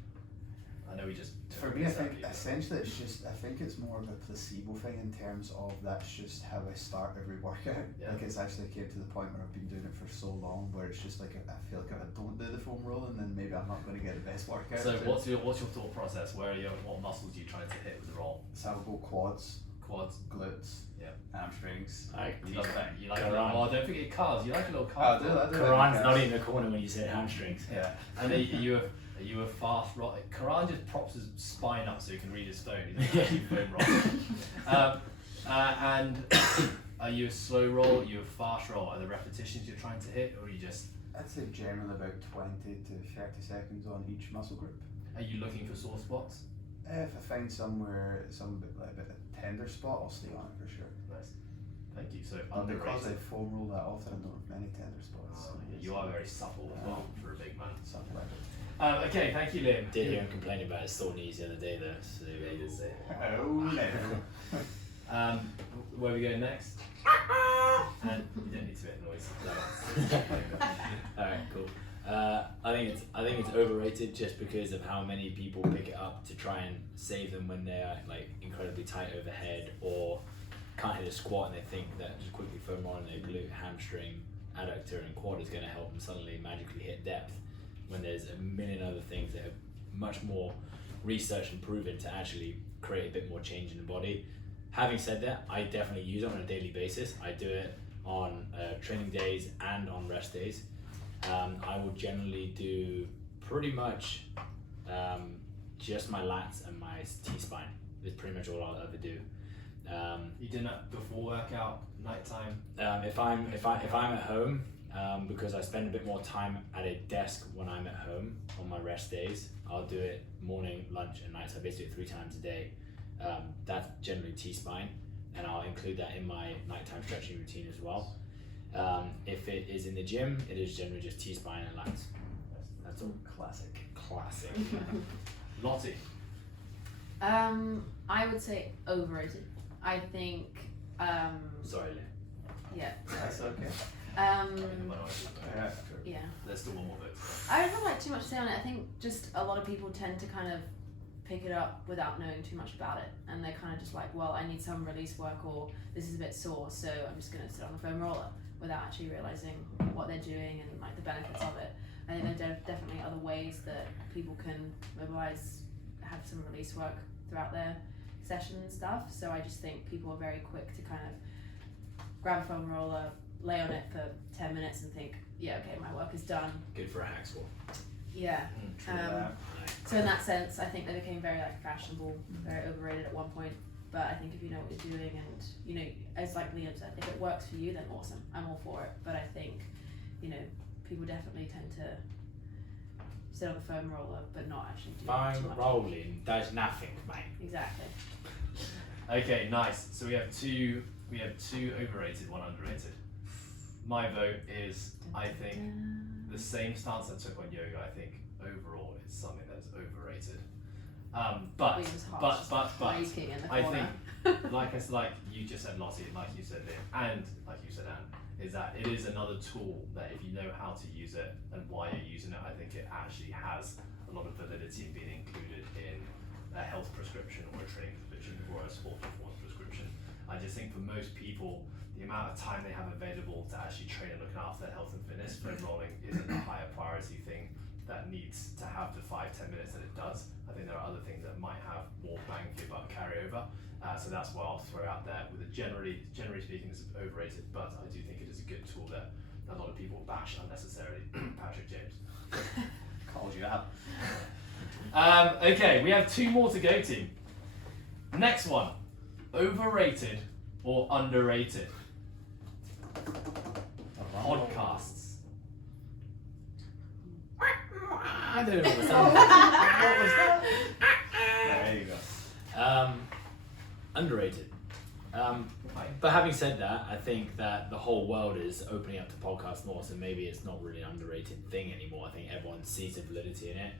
I know we just. For me, I think essentially I think it's more of a placebo thing in terms of that's just how I start every workout. Yeah. Like it's actually came to the point where I've been doing it for so long where it's just like I feel like if I don't do the foam rolling, then maybe I'm not going to get the best workout. So what's your thought process? What muscles are you trying to hit with the roll? So I'll go quads, Quads. glutes, Yeah. hamstrings. You love that. You like a Karan. little, oh, don't forget calves. You like a little Oh, calf. I do. Karan's not in the corner when you say hamstrings. Yeah. And are you a fast roll? Karan just props his spine up so he can read his phone. He doesn't actually phone roll. And are you a slow roll? Are you a fast roll? Are the repetitions you're trying to hit, or are you just? I'd say generally about 20 to 30 seconds on each muscle group. Are you looking for sore spots? If I find somewhere, a bit of tender spot, I'll stay on it for sure. Nice. Thank you. So But because I underrated. foam roll that often, I don't have many tender spots. Oh, you are very supple as well for a big man. Something like it. Okay, thank you, Liam. Did hear him complaining about his sore knees the other day though, so he did say. Oh no. Where are we going next? And you don't need to make noise. Alright, cool. I think it's overrated just because of how many people pick it up to try and save them when they're like incredibly tight overhead or can't hit a squat and they think that just quickly foam rolling their glute, hamstring, adductor and quad is going to help them suddenly magically hit depth when there's a million other things that are much more researched and proven to actually create a bit more change in the body. Having said that, I definitely use it on a daily basis. I do it on training days and on rest days. I will generally do pretty much just my lats and my T-spine. Is pretty much all I'll ever do. You doing that before workout, nighttime? If I'm at home, because I spend a bit more time at a desk when I'm at home on my rest days, I'll do it morning, lunch, and night. So I basically do it 3 times a day. That's generally T-spine, and I'll include that in my nighttime stretching routine as well. If it is in the gym, it is generally just T-spine and lats. That's all. Classic. Classic. Lotte. I would say overrated. I think, Sorry, Lynn. yeah. That's okay. I'm in the minority, but Yeah, sure. Yeah. there's still one more vote. I don't have like too much to say on it. I think just a lot of people tend to kind of pick it up without knowing too much about it, and they're kind of just like, well, I need some release work, or this is a bit sore, so I'm just gonna sit on the foam roller without actually realizing what they're doing and like the benefits of it. I think there are definitely other ways that people can mobilize, have some release work throughout their session and stuff. So I just think people are very quick to kind of grab a foam roller, lay on it for 10 minutes and think, yeah, okay, my work is done. Good for a hack squat. Yeah. True that. So in that sense, I think they became very like fashionable, very overrated at one point. But I think if you know what you're doing, and you know, as like Liam said, if it works for you, then awesome. I'm all for it. But I think, you know, people definitely tend to sit on the foam roller, but not actually do too Foam much. rolling does nothing, mate. Exactly. Okay, nice. So we have two overrated, one underrated. My vote is, I think, the same stance I took on yoga. I think overall it's something that's overrated. But Why are you kicking in the I corner? think, like you just said, Lotte, like you said, Liam, and like you said, Anne, is that it is another tool that if you know how to use it and why you're using it, I think it actually has a lot of validity in being included in a health prescription or a training prescription or a sport performance prescription. I just think for most people, the amount of time they have available to actually train and look after their health and fitness, foam rolling isn't a higher priority thing that needs to have the 5-10 minutes that it does. I think there are other things that might have more bang for your buck carryover. So that's why I'll throw out there. With it generally speaking, it's overrated, but I do think it is a good tool that a lot of people bash unnecessarily. Patrick James. Called you out. Okay, we have 2 more to go, team. Next one, overrated or underrated? Podcasts. I don't know what that There you go. Underrated. But having said that, I think that the whole world is opening up to podcasts more, so maybe it's not really an underrated thing anymore. I think everyone sees the validity in it.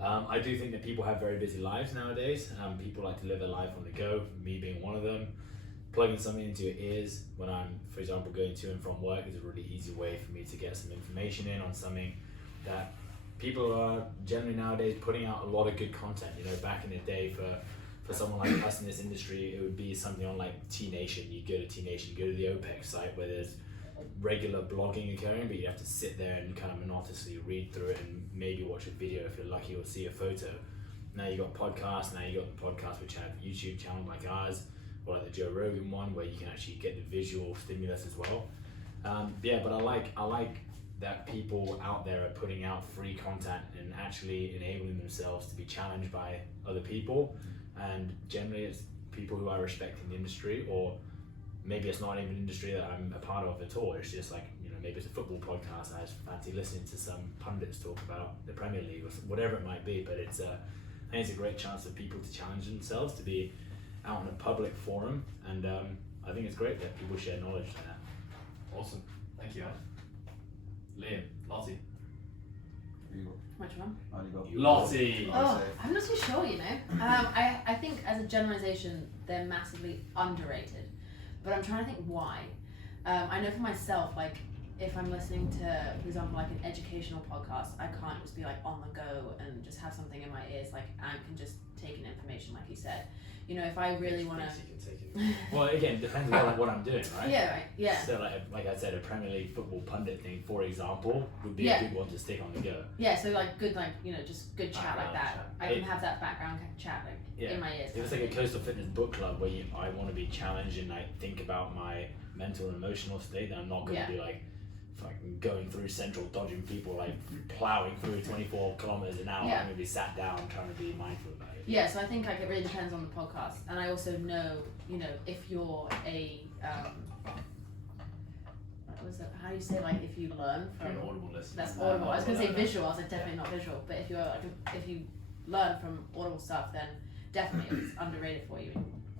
I do think that people have very busy lives nowadays. People like to live their life on the go, me being one of them. Plugging something into your ears when I'm, for example, going to and from work is a really easy way for me to get some information in on something that people are generally nowadays putting out a lot of good content. You know, back in the day for someone like us in this industry, it would be something on like T-Nation. You go to T-Nation, go to the OPEC site where there's regular blogging occurring, but you have to sit there and kind of monotonously read through it and maybe watch a video if you're lucky, or see a photo. Now you got podcasts, now you got the podcasts which have YouTube channels like ours, or like the Joe Rogan one where you can actually get the visual stimulus as well. But I like that people out there are putting out free content and actually enabling themselves to be challenged by other people. And generally it's people who I respect in the industry, or maybe it's not even an industry that I'm a part of at all. It's just like, you know, maybe it's a football podcast. I just fancy listening to some pundits talk about the Premier League or whatever it might be. But I think it's a great chance for people to challenge themselves, to be out in a public forum, and I think it's great that people share knowledge like that. Awesome. Thank you, Anne. Liam, Lotte. You go. Which one? On you go. Lotte. Oh, I'm not too sure, you know. I think as a generalization, they're massively underrated, but I'm trying to think why. I know for myself, like, if I'm listening to, for example, like an educational podcast, I can't just be like on the go and just have something in my ears. Like, I can just take in information, like you said. You know, if I really want to. Well, again, it depends on what I'm doing, right? Yeah, right. Yeah. So, like I said, a Premier League football pundit thing, for example, would be a good one to stick on the go. Yeah, so like good, like, you know, just good chat like that. Chat. I can have that background chat like in my ears. If it's like a coastal fitness book club where I want to be challenged and I think about my mental and emotional state, then I'm not going to be like fucking going through Central, dodging people, like plowing through 24 kilometers an hour. Yeah. I'm gonna be sat down trying to be mindful about it. Yeah, so I think like it really depends on the podcast, and I also know, if you're a what was it? How do you say, like, if you learn You're from an audible listener. that's audible. I was gonna say visual. I was like, definitely not visual, but if you learn from audible stuff, then definitely it's underrated for you.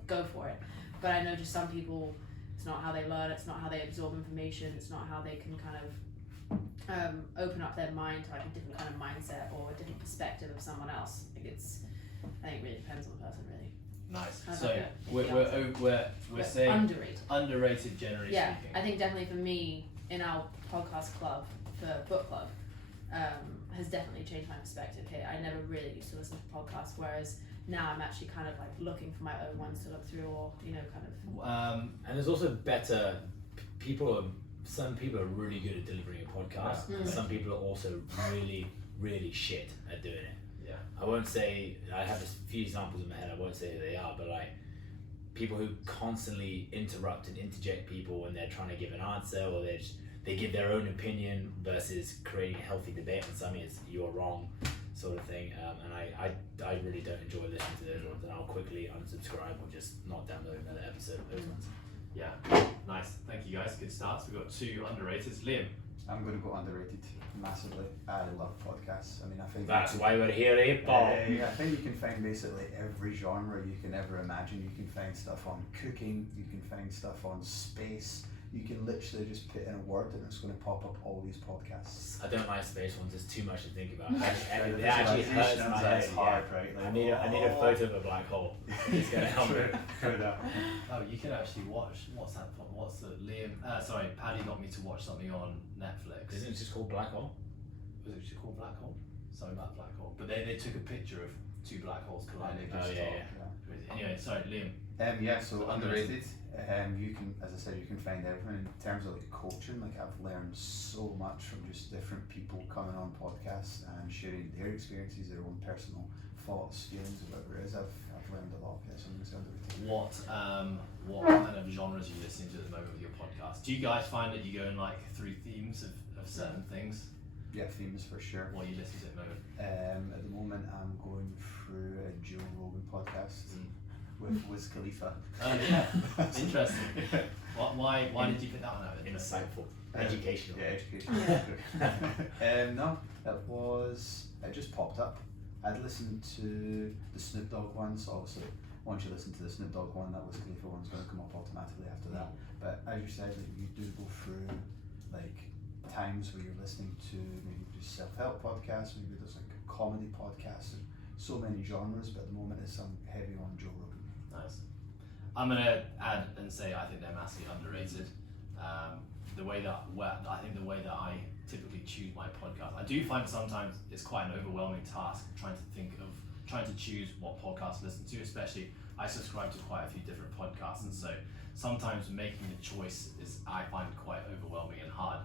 Go for it. But I know just some people, it's not how they learn. It's not how they absorb information. It's not how they can kind of open up their mind to like a different kind of mindset or a different perspective of someone else. I think it really depends on the person, really. Nice. Sounds So like we're saying underrated. underrated, generally Yeah, speaking. I think definitely for me in our podcast club for book club has definitely changed my perspective here. I never really used to listen to podcasts, whereas now I'm actually kind of like looking for my own ones to look through, or kind of. And there's also better some people are really good at delivering a podcast, and some people are also really, really shit at doing it. Yeah. I won't say, I have a few examples in my head, I won't say who they are, but like people who constantly interrupt and interject people when they're trying to give an answer, or they give their own opinion versus creating a healthy debate on something. It's you're wrong sort of thing, and I really don't enjoy listening to those ones, and I'll quickly unsubscribe or just not download another episode of those ones. Yeah. Nice. Thank you guys. Good starts. We've got 2 underrated. Liam. I'm going to go underrated massively. I love podcasts. I mean, I think That's why we're here, eh, Paul? I think you can find basically every genre you can ever imagine. You can find stuff on cooking, you can find stuff on space. You can literally just put in a word and it's going to pop up all these podcasts. I don't like space ones. It's too much to think about. Yeah, It the actually hurts visualizations, my head. that's hard, right? Like, I need a photo of a black hole. It's gonna help me. True that. Oh, you can actually watch. What's that? What's the Liam? Sorry, Paddy got me to watch something on Netflix. Isn't it just called black hole? Was it just called Black Hole? Something about Black Hole. But they took a picture of 2 black holes colliding. Oh, yeah. Crazy. Anyway, sorry, Liam. So underrated. You can, as I said, you can find everything in terms of like coaching. Like I've learned so much from just different people coming on podcasts and sharing their experiences, their own personal thoughts, feelings, whatever it is. I've learned a lot. Yeah, so I'm gonna underrated. What kind of genres are you listening to at the moment with your podcast? Do you guys find that you go in like through themes of certain things? Yeah, themes for sure. What are you listening to at the moment? At the moment, I'm going through a Joe Rogan podcast with Wiz Khalifa. Oh yeah, interesting. Why did you pick that one out? Insightful, educational. Yeah, educational. No, it just popped up. I'd listened to the Snoop Dogg one, so obviously once you listen to the Snoop Dogg one, that Wiz Khalifa one's going to come up automatically after that. But as you said, like, you do go through like times where you're listening to maybe just self-help podcasts, maybe there's like a comedy podcast, and so many genres, but at the moment it's heavy on Joe Rogan. Nice. I'm gonna add and say I think they're massively underrated. The way that I typically choose my podcast, I do find sometimes it's quite an overwhelming task trying to choose what podcast to listen to. Especially I subscribe to quite a few different podcasts, and so sometimes making the choice I find quite overwhelming and hard.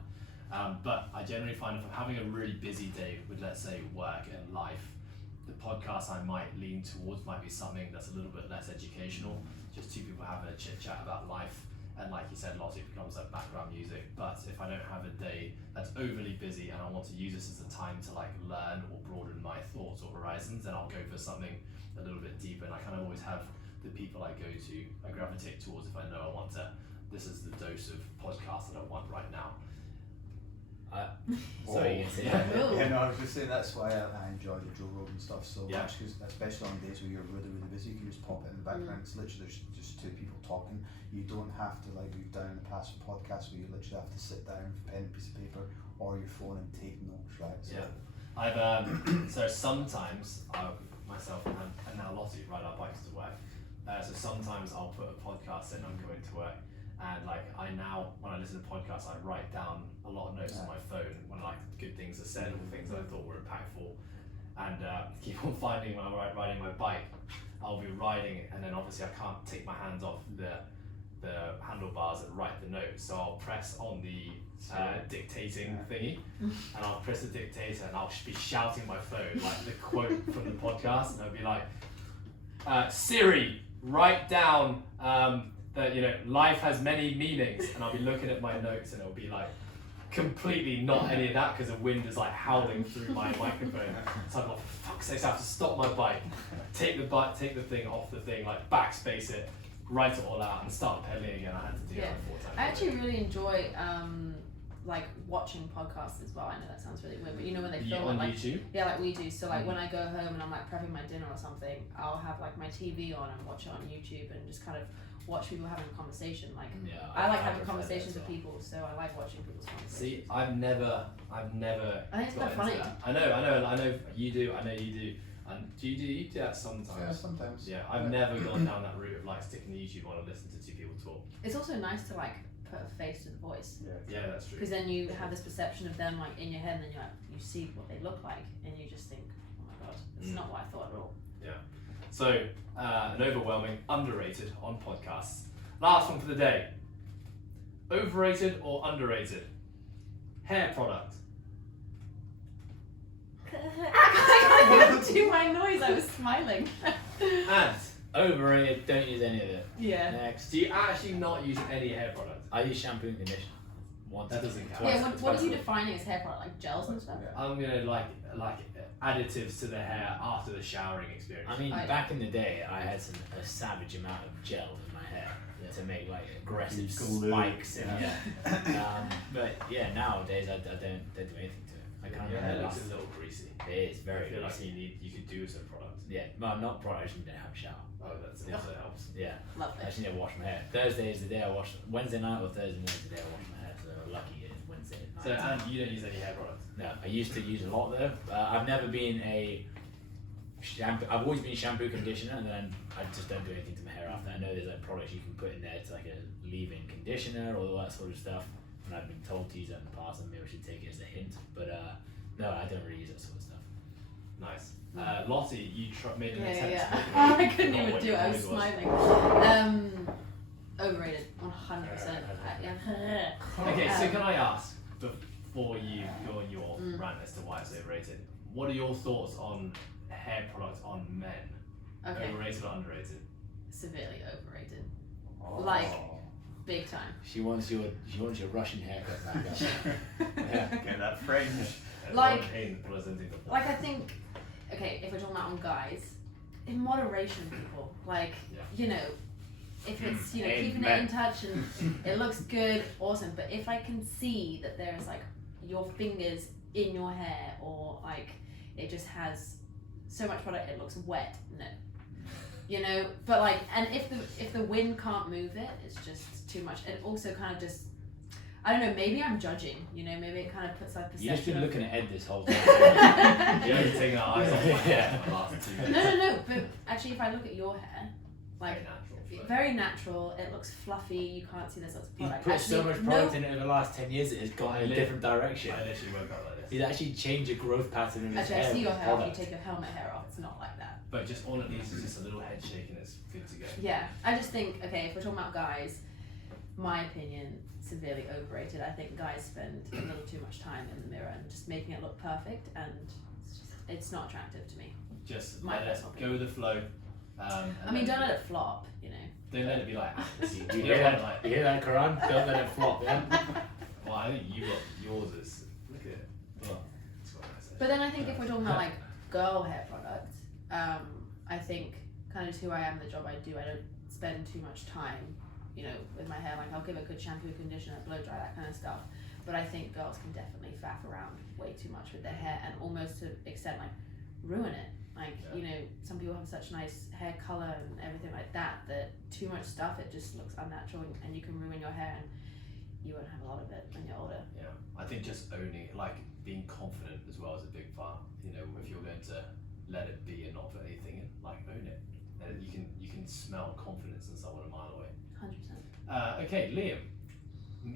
But I generally find if I'm having a really busy day with, let's say, work and life, the podcast I might lean towards might be something that's a little bit less educational, just 2 people having a chit chat about life. And like you said, Lotte becomes like background music. But if I don't have a day that's overly busy and I want to use this as a time to like learn or broaden my thoughts or horizons, then I'll go for something a little bit deeper. And I kind of always have the people I gravitate towards if I know this is the dose of podcast that I want right now. Sorry, you can say Yeah, no, I was just saying that's why I enjoy the Joe Rogan stuff so Yeah. much, because especially on days where you're really, really busy, you can just pop it in the background. It's literally just 2 people talking. You don't have to, like we've done in the past with podcasts where you literally have to sit down with a pen and piece of paper or your phone and take notes, right? So, Yeah. I've so sometimes myself and now Lotte ride our bikes to work. So sometimes I'll put a podcast in. I'm going to work, and like when I listen to podcasts, I write down a lot of notes on my phone when like good things are said or things that I thought were impactful. And keep on finding when I'm riding my bike, I'll be riding it, and then obviously I can't take my hands off the handlebars and write the notes. So I'll press on the dictating thingy, and I'll press the dictator, and I'll be shouting my phone like the quote from the podcast, and I'll be like, Siri, write down that life has many meanings, and I'll be looking at my notes, and it'll be like completely not any of that because the wind is like howling through my microphone. So I'm like, for fuck's sake, I have to stop my bike, take the thing off the thing, like backspace it, write it all out, and start pedaling again. I had to do that 4 times. I actually really enjoy like watching podcasts as well. I know that sounds really weird, but you know when they film on it, like YouTube? yeah, like we do. So like when I go home and I'm like prepping my dinner or something, I'll have like my TV on and watch it on YouTube and just kind of watch people having a conversation. Like I like having conversations with people, so I like watching people's conversations. See, I've never. I think it's got quite into funny. that. I know you do. I know you do. And do you do that sometimes? Yeah, sometimes. Yeah, I've never gone down that route of like sticking the YouTube on and listening to 2 people talk. It's also nice to like put a face to the voice. Yeah, that's true. Because then you have this perception of them like in your head, and then you like you see what they look like, and you just think, oh my god, it's not what I thought at all. Yeah. So an overwhelming underrated on podcasts. Last one for the day. Overrated or underrated? Hair product. I couldn't do my noise. I was smiling. And Overrated, don't use any of it. Yeah. Next. do you actually not use any hair product? I use shampoo and conditioner. Once. That doesn't count. Yeah. What are you defining as hair product? Like gels and stuff? Yeah. I'm gonna like additives to the hair after the showering experience. I mean, I- back in the day, I had a savage amount of gel in my hair to make like aggressive Glue. spikes and but yeah, nowadays I don't do anything to it. I can't Your remember hair last. looks a little greasy. It is I very feel like greasy. you could do some products. Yeah, well, not probably. I just need to have a shower. Oh, that Yeah. also helps. Yeah, Lovely. I just need to wash my hair. Thursday is the day I wash. Wednesday night or Thursday morning is the day I wash my hair. So lucky it is Wednesday night. So and you don't use any hair products? No, I used to use a lot though. I've never been a shampoo. I've always been shampoo, conditioner, and then I just don't do anything to my hair after. I know there's like products you can put in there. It's like a leave-in conditioner, all that sort of stuff. And I've been told to use that in the past, and maybe I should take it as a hint. But no, I don't really use that sort of stuff. Nice. Lotte, you made an attempt. Yeah. To make I it. couldn't Forgot even what do your it. I was noise smiling. Overrated, 100%. Okay, so can I ask before you go on your rant as to why it's overrated? What are your thoughts on hair products on men? Okay, Overrated or underrated? severely overrated, Oh. Like- big time. She wants your Russian haircut back up. Yeah. Get that fringe. Like- in presenting the Like I think, okay, if we're talking about on guys, in moderation, people. Like Yeah. you know, if it's keeping it Amen. in touch and it looks good, awesome. But if I can see that there's like your fingers in your hair, or like it just has so much product it looks wet, no. You know, but like, and if the wind can't move it, it's just too much. It also kind of just, I don't know, maybe I'm judging, you know, maybe it kind of puts like You've just been perception of- looking at Ed this whole time. You're only taking our eyes off my hair for the last 2 minutes. No, but actually if I look at your hair, like Very natural. very natural, it looks fluffy, you can't see there's lots of He's product. put so Actually, much product in it over the last 10 years, it has gone in a different direction. I literally woke up like this. He's actually changed the growth pattern of his Actually, hair. I see your with hair if product. you take your helmet hair off, it's not like that. But just all it needs is just a little head shake and it's good to go. Yeah, I just think, okay, if we're talking about guys, my opinion, severely overrated. I think guys spend a little too much time in the mirror and just making it look perfect, and it's not attractive to me. Just My let it personal go with the flow. I mean, don't let it flop, you know. Don't let it be like Atlas. You hear that? You hear that, Karan? Don't let it flop, yeah? Well, I think you got yours is. Look at it. Oh, it's got a nice edge. But then I think if we're talking about like girl hair products, I think kind of who I am, the job I do, I don't spend too much time, you know, with my hair. Like I'll give a good shampoo, conditioner, blow dry, that kind of stuff. But I think girls can definitely faff around way too much with their hair, and almost to the extent like ruin it. Like, Yeah. you know, some people have such nice hair color and everything like that, that too much stuff, it just looks unnatural, and you can ruin your hair, and you won't have a lot of it when you're older. Yeah, I think just owning it, like being confident as well is a big part. You know, if you're going to let it be and not put anything in, like own it, and you can smell confidence in someone a mile away. 100%. Okay, Liam,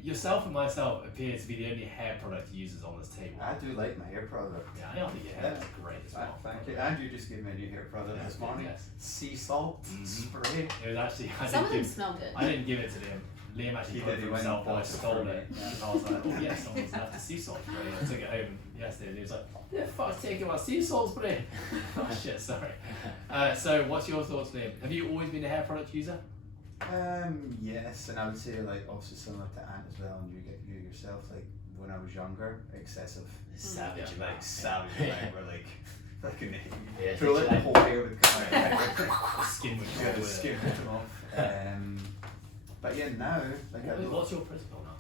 yourself and myself appear to be the only hair product users on this table. I do like my hair product. Yeah, I think your hair is great as well. Thank you. Andrew just gave me a new hair product this morning. Yes. Sea salt spray. It was actually Some of them smell good. I didn't give it to Liam. Liam actually He put it did, for he went himself and while I bought it stole for me, it. yeah. And I was like, oh yes, someone's gonna have the sea salt spray. I took it home yesterday and he was like, yeah, fuck taking my sea salt spray. Oh shit, sorry. So what's your thoughts, Liam? Have you always been a hair product user? Yes, and I would say like also similar to Ant as well, and you yourself, like when I was younger, excessive. Savage Like amount. savage, like we're like fucking Yeah, Throw it's it, the like- whole hair would come out. The skin would Yeah, fall the with skin it. would come off. But yeah, now like I What's your principle now?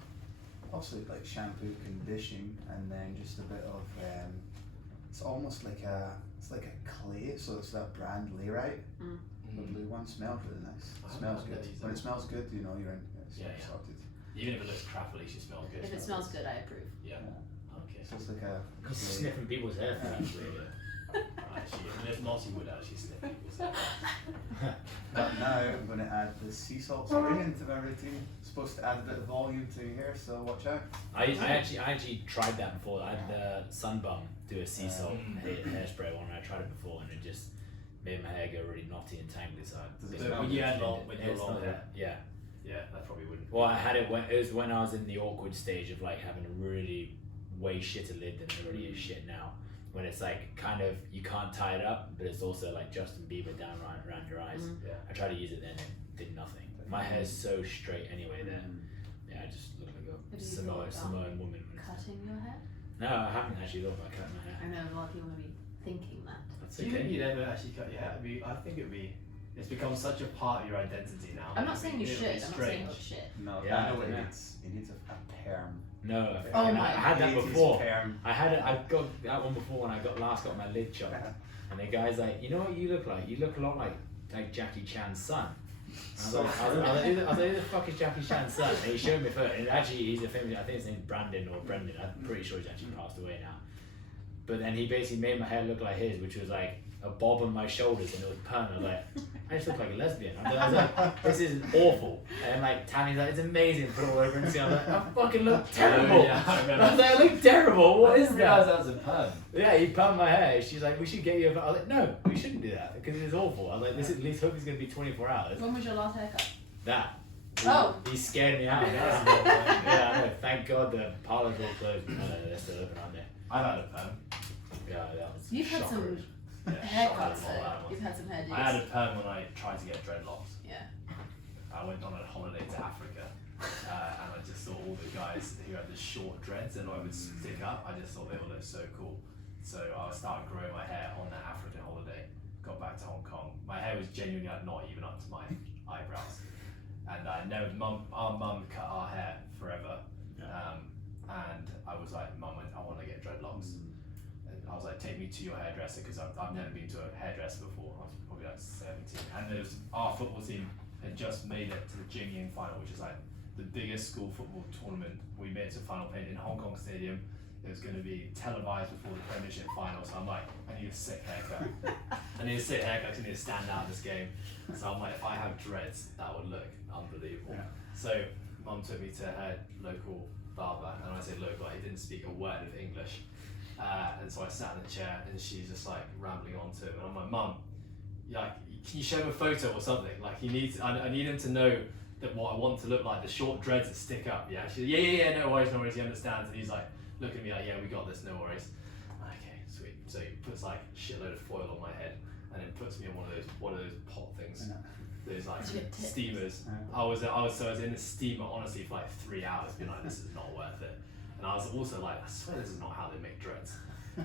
obviously like shampoo, conditioning, and then just a bit of it's almost like a clay, so it's that brand Layrite. The blue one smells really nice. I Smells haven't good. used When it. it smells good, you know you're in. It's Yeah, yeah. sorted. Even if it looks crap, at least it smells good. If it smells good, I approve. Yeah. Yeah. Okay. So it's like a. Because sniffing people's hair. Actually, if Lotte would actually sniff people's hair. But now I'm going to add the sea salt spray into my routine. It's supposed to add a bit of volume to your hair, so watch out. I actually tried that before. I had the Sunbum do a sea salt hairspray one, and I tried it before, and it just made my hair go really knotty and tangly. So Does it it's smell When good? you had long, with your it's long not hair. that- Yeah. Yeah, that probably wouldn't. Well, I had it when I was in the awkward stage of like having a really way shitter lid than it already is shit now. When it's like kind of you can't tie it up, but it's also like Justin Bieber down right around your eyes. Yeah. I tried to use it then, it did nothing. My hair's so straight anyway that yeah, I just look like Have a you Samoan, thought about Samoan woman. Cutting your hair? No, I haven't actually thought about cutting my hair. I know a lot of people may be thinking that. That's Do you think you'd ever actually cut your hair? I think it'd be. It's become such a part of your identity now. I'm not saying you It'd should. be I'm not saying you strange. should. No, Yeah, I know what yeah. it needs. It needs a perm. No, Oh I my had that 80s before. Perm. I got that one before when I last got my lid chopped. And the guy's like, you know what you look like? You look a lot like Jackie Chan's son. And I was like, who the fuck is Jackie Chan's son? And he showed me first. And actually, he's a famous, I think his name's Brandon or Brendan. I'm pretty sure he's actually passed away now. But then he basically made my hair look like his, which was like a bob on my shoulders and it was perm. I was like, I just look like a lesbian. I was like, this is awful. And like Tammy's like, it's amazing. Put it all over Instagram. I was like, I fucking look terrible. Yeah, I I remember. was like, I look terrible. What is that? that was a perm. Yeah, he permed my hair. She's like, we should get you a. I was like, no, we shouldn't do that because it's awful. I was like, this at least hope it's gonna be 24 hours. When was your last haircut? That. Oh. He scared me out. Yeah, I know. Thank God the parlors all closed. No, they're still open, aren't they? I've had a perm. Yeah, that was. You've had some shockers. Yeah, haircuts shocker. though. You've had some hairdos. I had a perm when I tried to get dreadlocks. Yeah. I went on a holiday to Africa, and I just saw all the guys who had the short dreads and I would stick up. I just thought they would look so cool. So I started growing my hair on that African holiday. Got back to Hong Kong. My hair was genuinely like, not even up to my eyebrows, and I never. Our mum cut our hair forever, and I was like, Mum, I want to get dreadlocks. And I was like, take me to your hairdresser because I've never been to a hairdresser before. I was probably like 17, and there was our football team had just made it to the Jingyin final, which is like the biggest school football tournament. We made it to final, played in Hong Kong Stadium. It was going to be televised before the Premiership final, so I'm like, I need a sick haircut. I need a sick haircut because I need to stand out in this game. So I'm like, if I have dreads, that would look unbelievable. Yeah. So Mum took me to her local barber, and I said, look, like, he didn't speak a word of English. And so I sat in the chair, and she's just like rambling on to him, and I'm like, Mum, like, can you show him a photo or something? Like, he needs, I need him to know that what I want to look like, the short dreads that stick up. Yeah, she's yeah, no worries, he understands. And he's like, look at me like, yeah, we got this, no worries. Okay, sweet. So he puts like a shitload of foil on my head, and then puts me in one of those pot things, those like Did you get tips? steamers. Yeah. I was in the steamer honestly for like 3 hours, being like, this is not worth it. And I was also like, I swear this is not how they make dreads.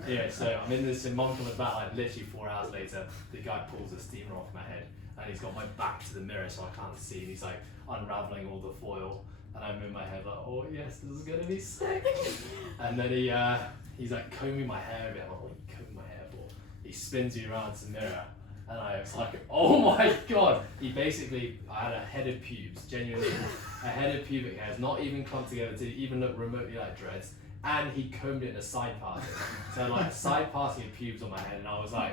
Yeah, so I'm in this, and Mum comes back like literally 4 hours later. The guy pulls the steamer off my head, and he's got my back to the mirror so I can't see. And he's like unraveling all the foil, and I'm in my head like, oh yes, this is gonna be sick. And then he's like combing my hair a bit. I'm like, what are you combing my hair for? He spins me around to the mirror, and I was like, oh my god. He basically, I had a head of pubes, genuinely a head of pubic hairs, not even clumped together to even look remotely like dreads. And he combed it in a side parting. So like a side parting of pubes on my head, and I was like,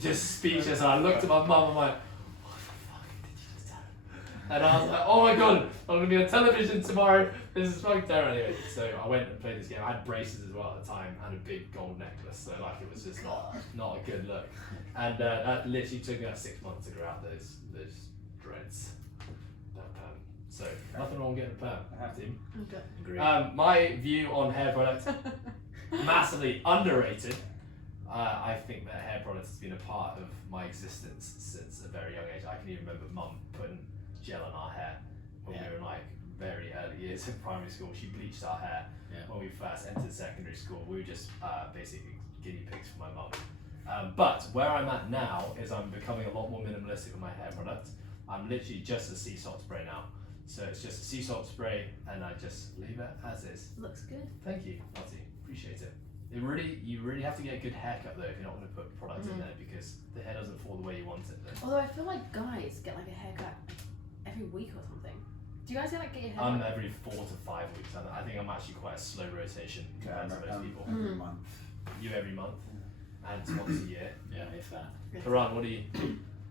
just speechless. And I looked at my mum, I'm like, what the fuck did you just do? And I was like, oh my god, I'm gonna be on television tomorrow. This is fucking terrible. Anyway, so I went and played this game. I had braces as well at the time and a big gold necklace. So like it was just not a good look. And that literally took me like 6 months to grow out those dreads. That perm. So nothing wrong getting a perm, team. Okay. Agree. My view on hair products, massively underrated. I think that hair products has been a part of my existence since a very young age. I can even remember Mum putting gel in our hair when we were in like very early years in primary school. She bleached our hair when we first entered secondary school. We were just basically guinea pigs for my mum. But where I'm at now is I'm becoming a lot more minimalistic with my hair product. I'm literally just a sea salt spray now. So it's just a sea salt spray and I just leave it as is. Looks good. Thank you, Lotte. Appreciate it. You really have to get a good haircut though if you're not going to put product in there because the hair doesn't fall the way you want it then. Although I feel like guys get like a haircut every week or something. Do you guys get your hair? I'm every 4 to 5 weeks. I think I'm actually quite a slow rotation compared to most people. Every month. You every month and once a year. Yeah, if that. Karan, what do you?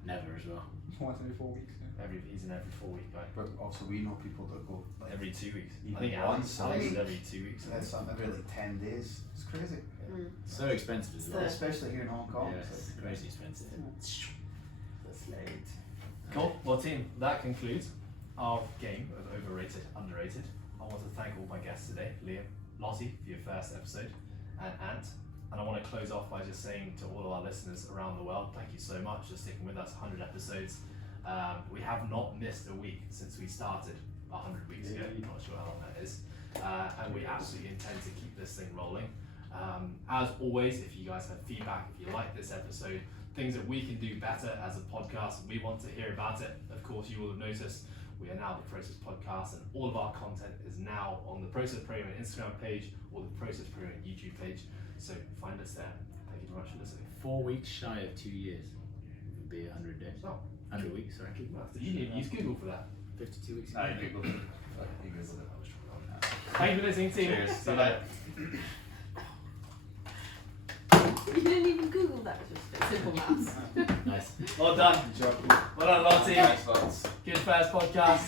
Never as well. Once every 4 weeks. Yeah. He's an every 4 week guy. But also we know people that go like Every 2 weeks. I even think once a Alex is week. every 2 weeks. Yeah, some every like 10 days. It's crazy. So expensive as well. Especially here in Hong Kong. Yeah, It's it's crazy expensive. That's late. Cool. Well, team, that concludes our game of overrated, underrated. I want to thank all my guests today, Liam, Lotte for your first episode, and Ant. And I want to close off by just saying to all of our listeners around the world, thank you so much for sticking with us. 100 episodes. We have not missed a week since we started 100 weeks ago. I'm not sure how long that is. And we absolutely intend to keep this thing rolling. As always, if you guys have feedback, if you like this episode, things that we can do better as a podcast, we want to hear about it. Of course, you will have noticed we are now the Process Podcast, and all of our content is now on the Process Premium Instagram page or the Process Premium YouTube page. So find us there. Thank you very much for listening. 4 weeks shy of 2 years. It would be 100 days. Oh, 100 weeks, sorry. you need to use Google for that. 52 weeks. I googled it. He googled it. Thank you for listening, team. Cheers. See you later. You didn't even Google that, which was simple maths. Nice. Well done. Good job. Well done, Lotte. Thanks, lads. Good first podcast.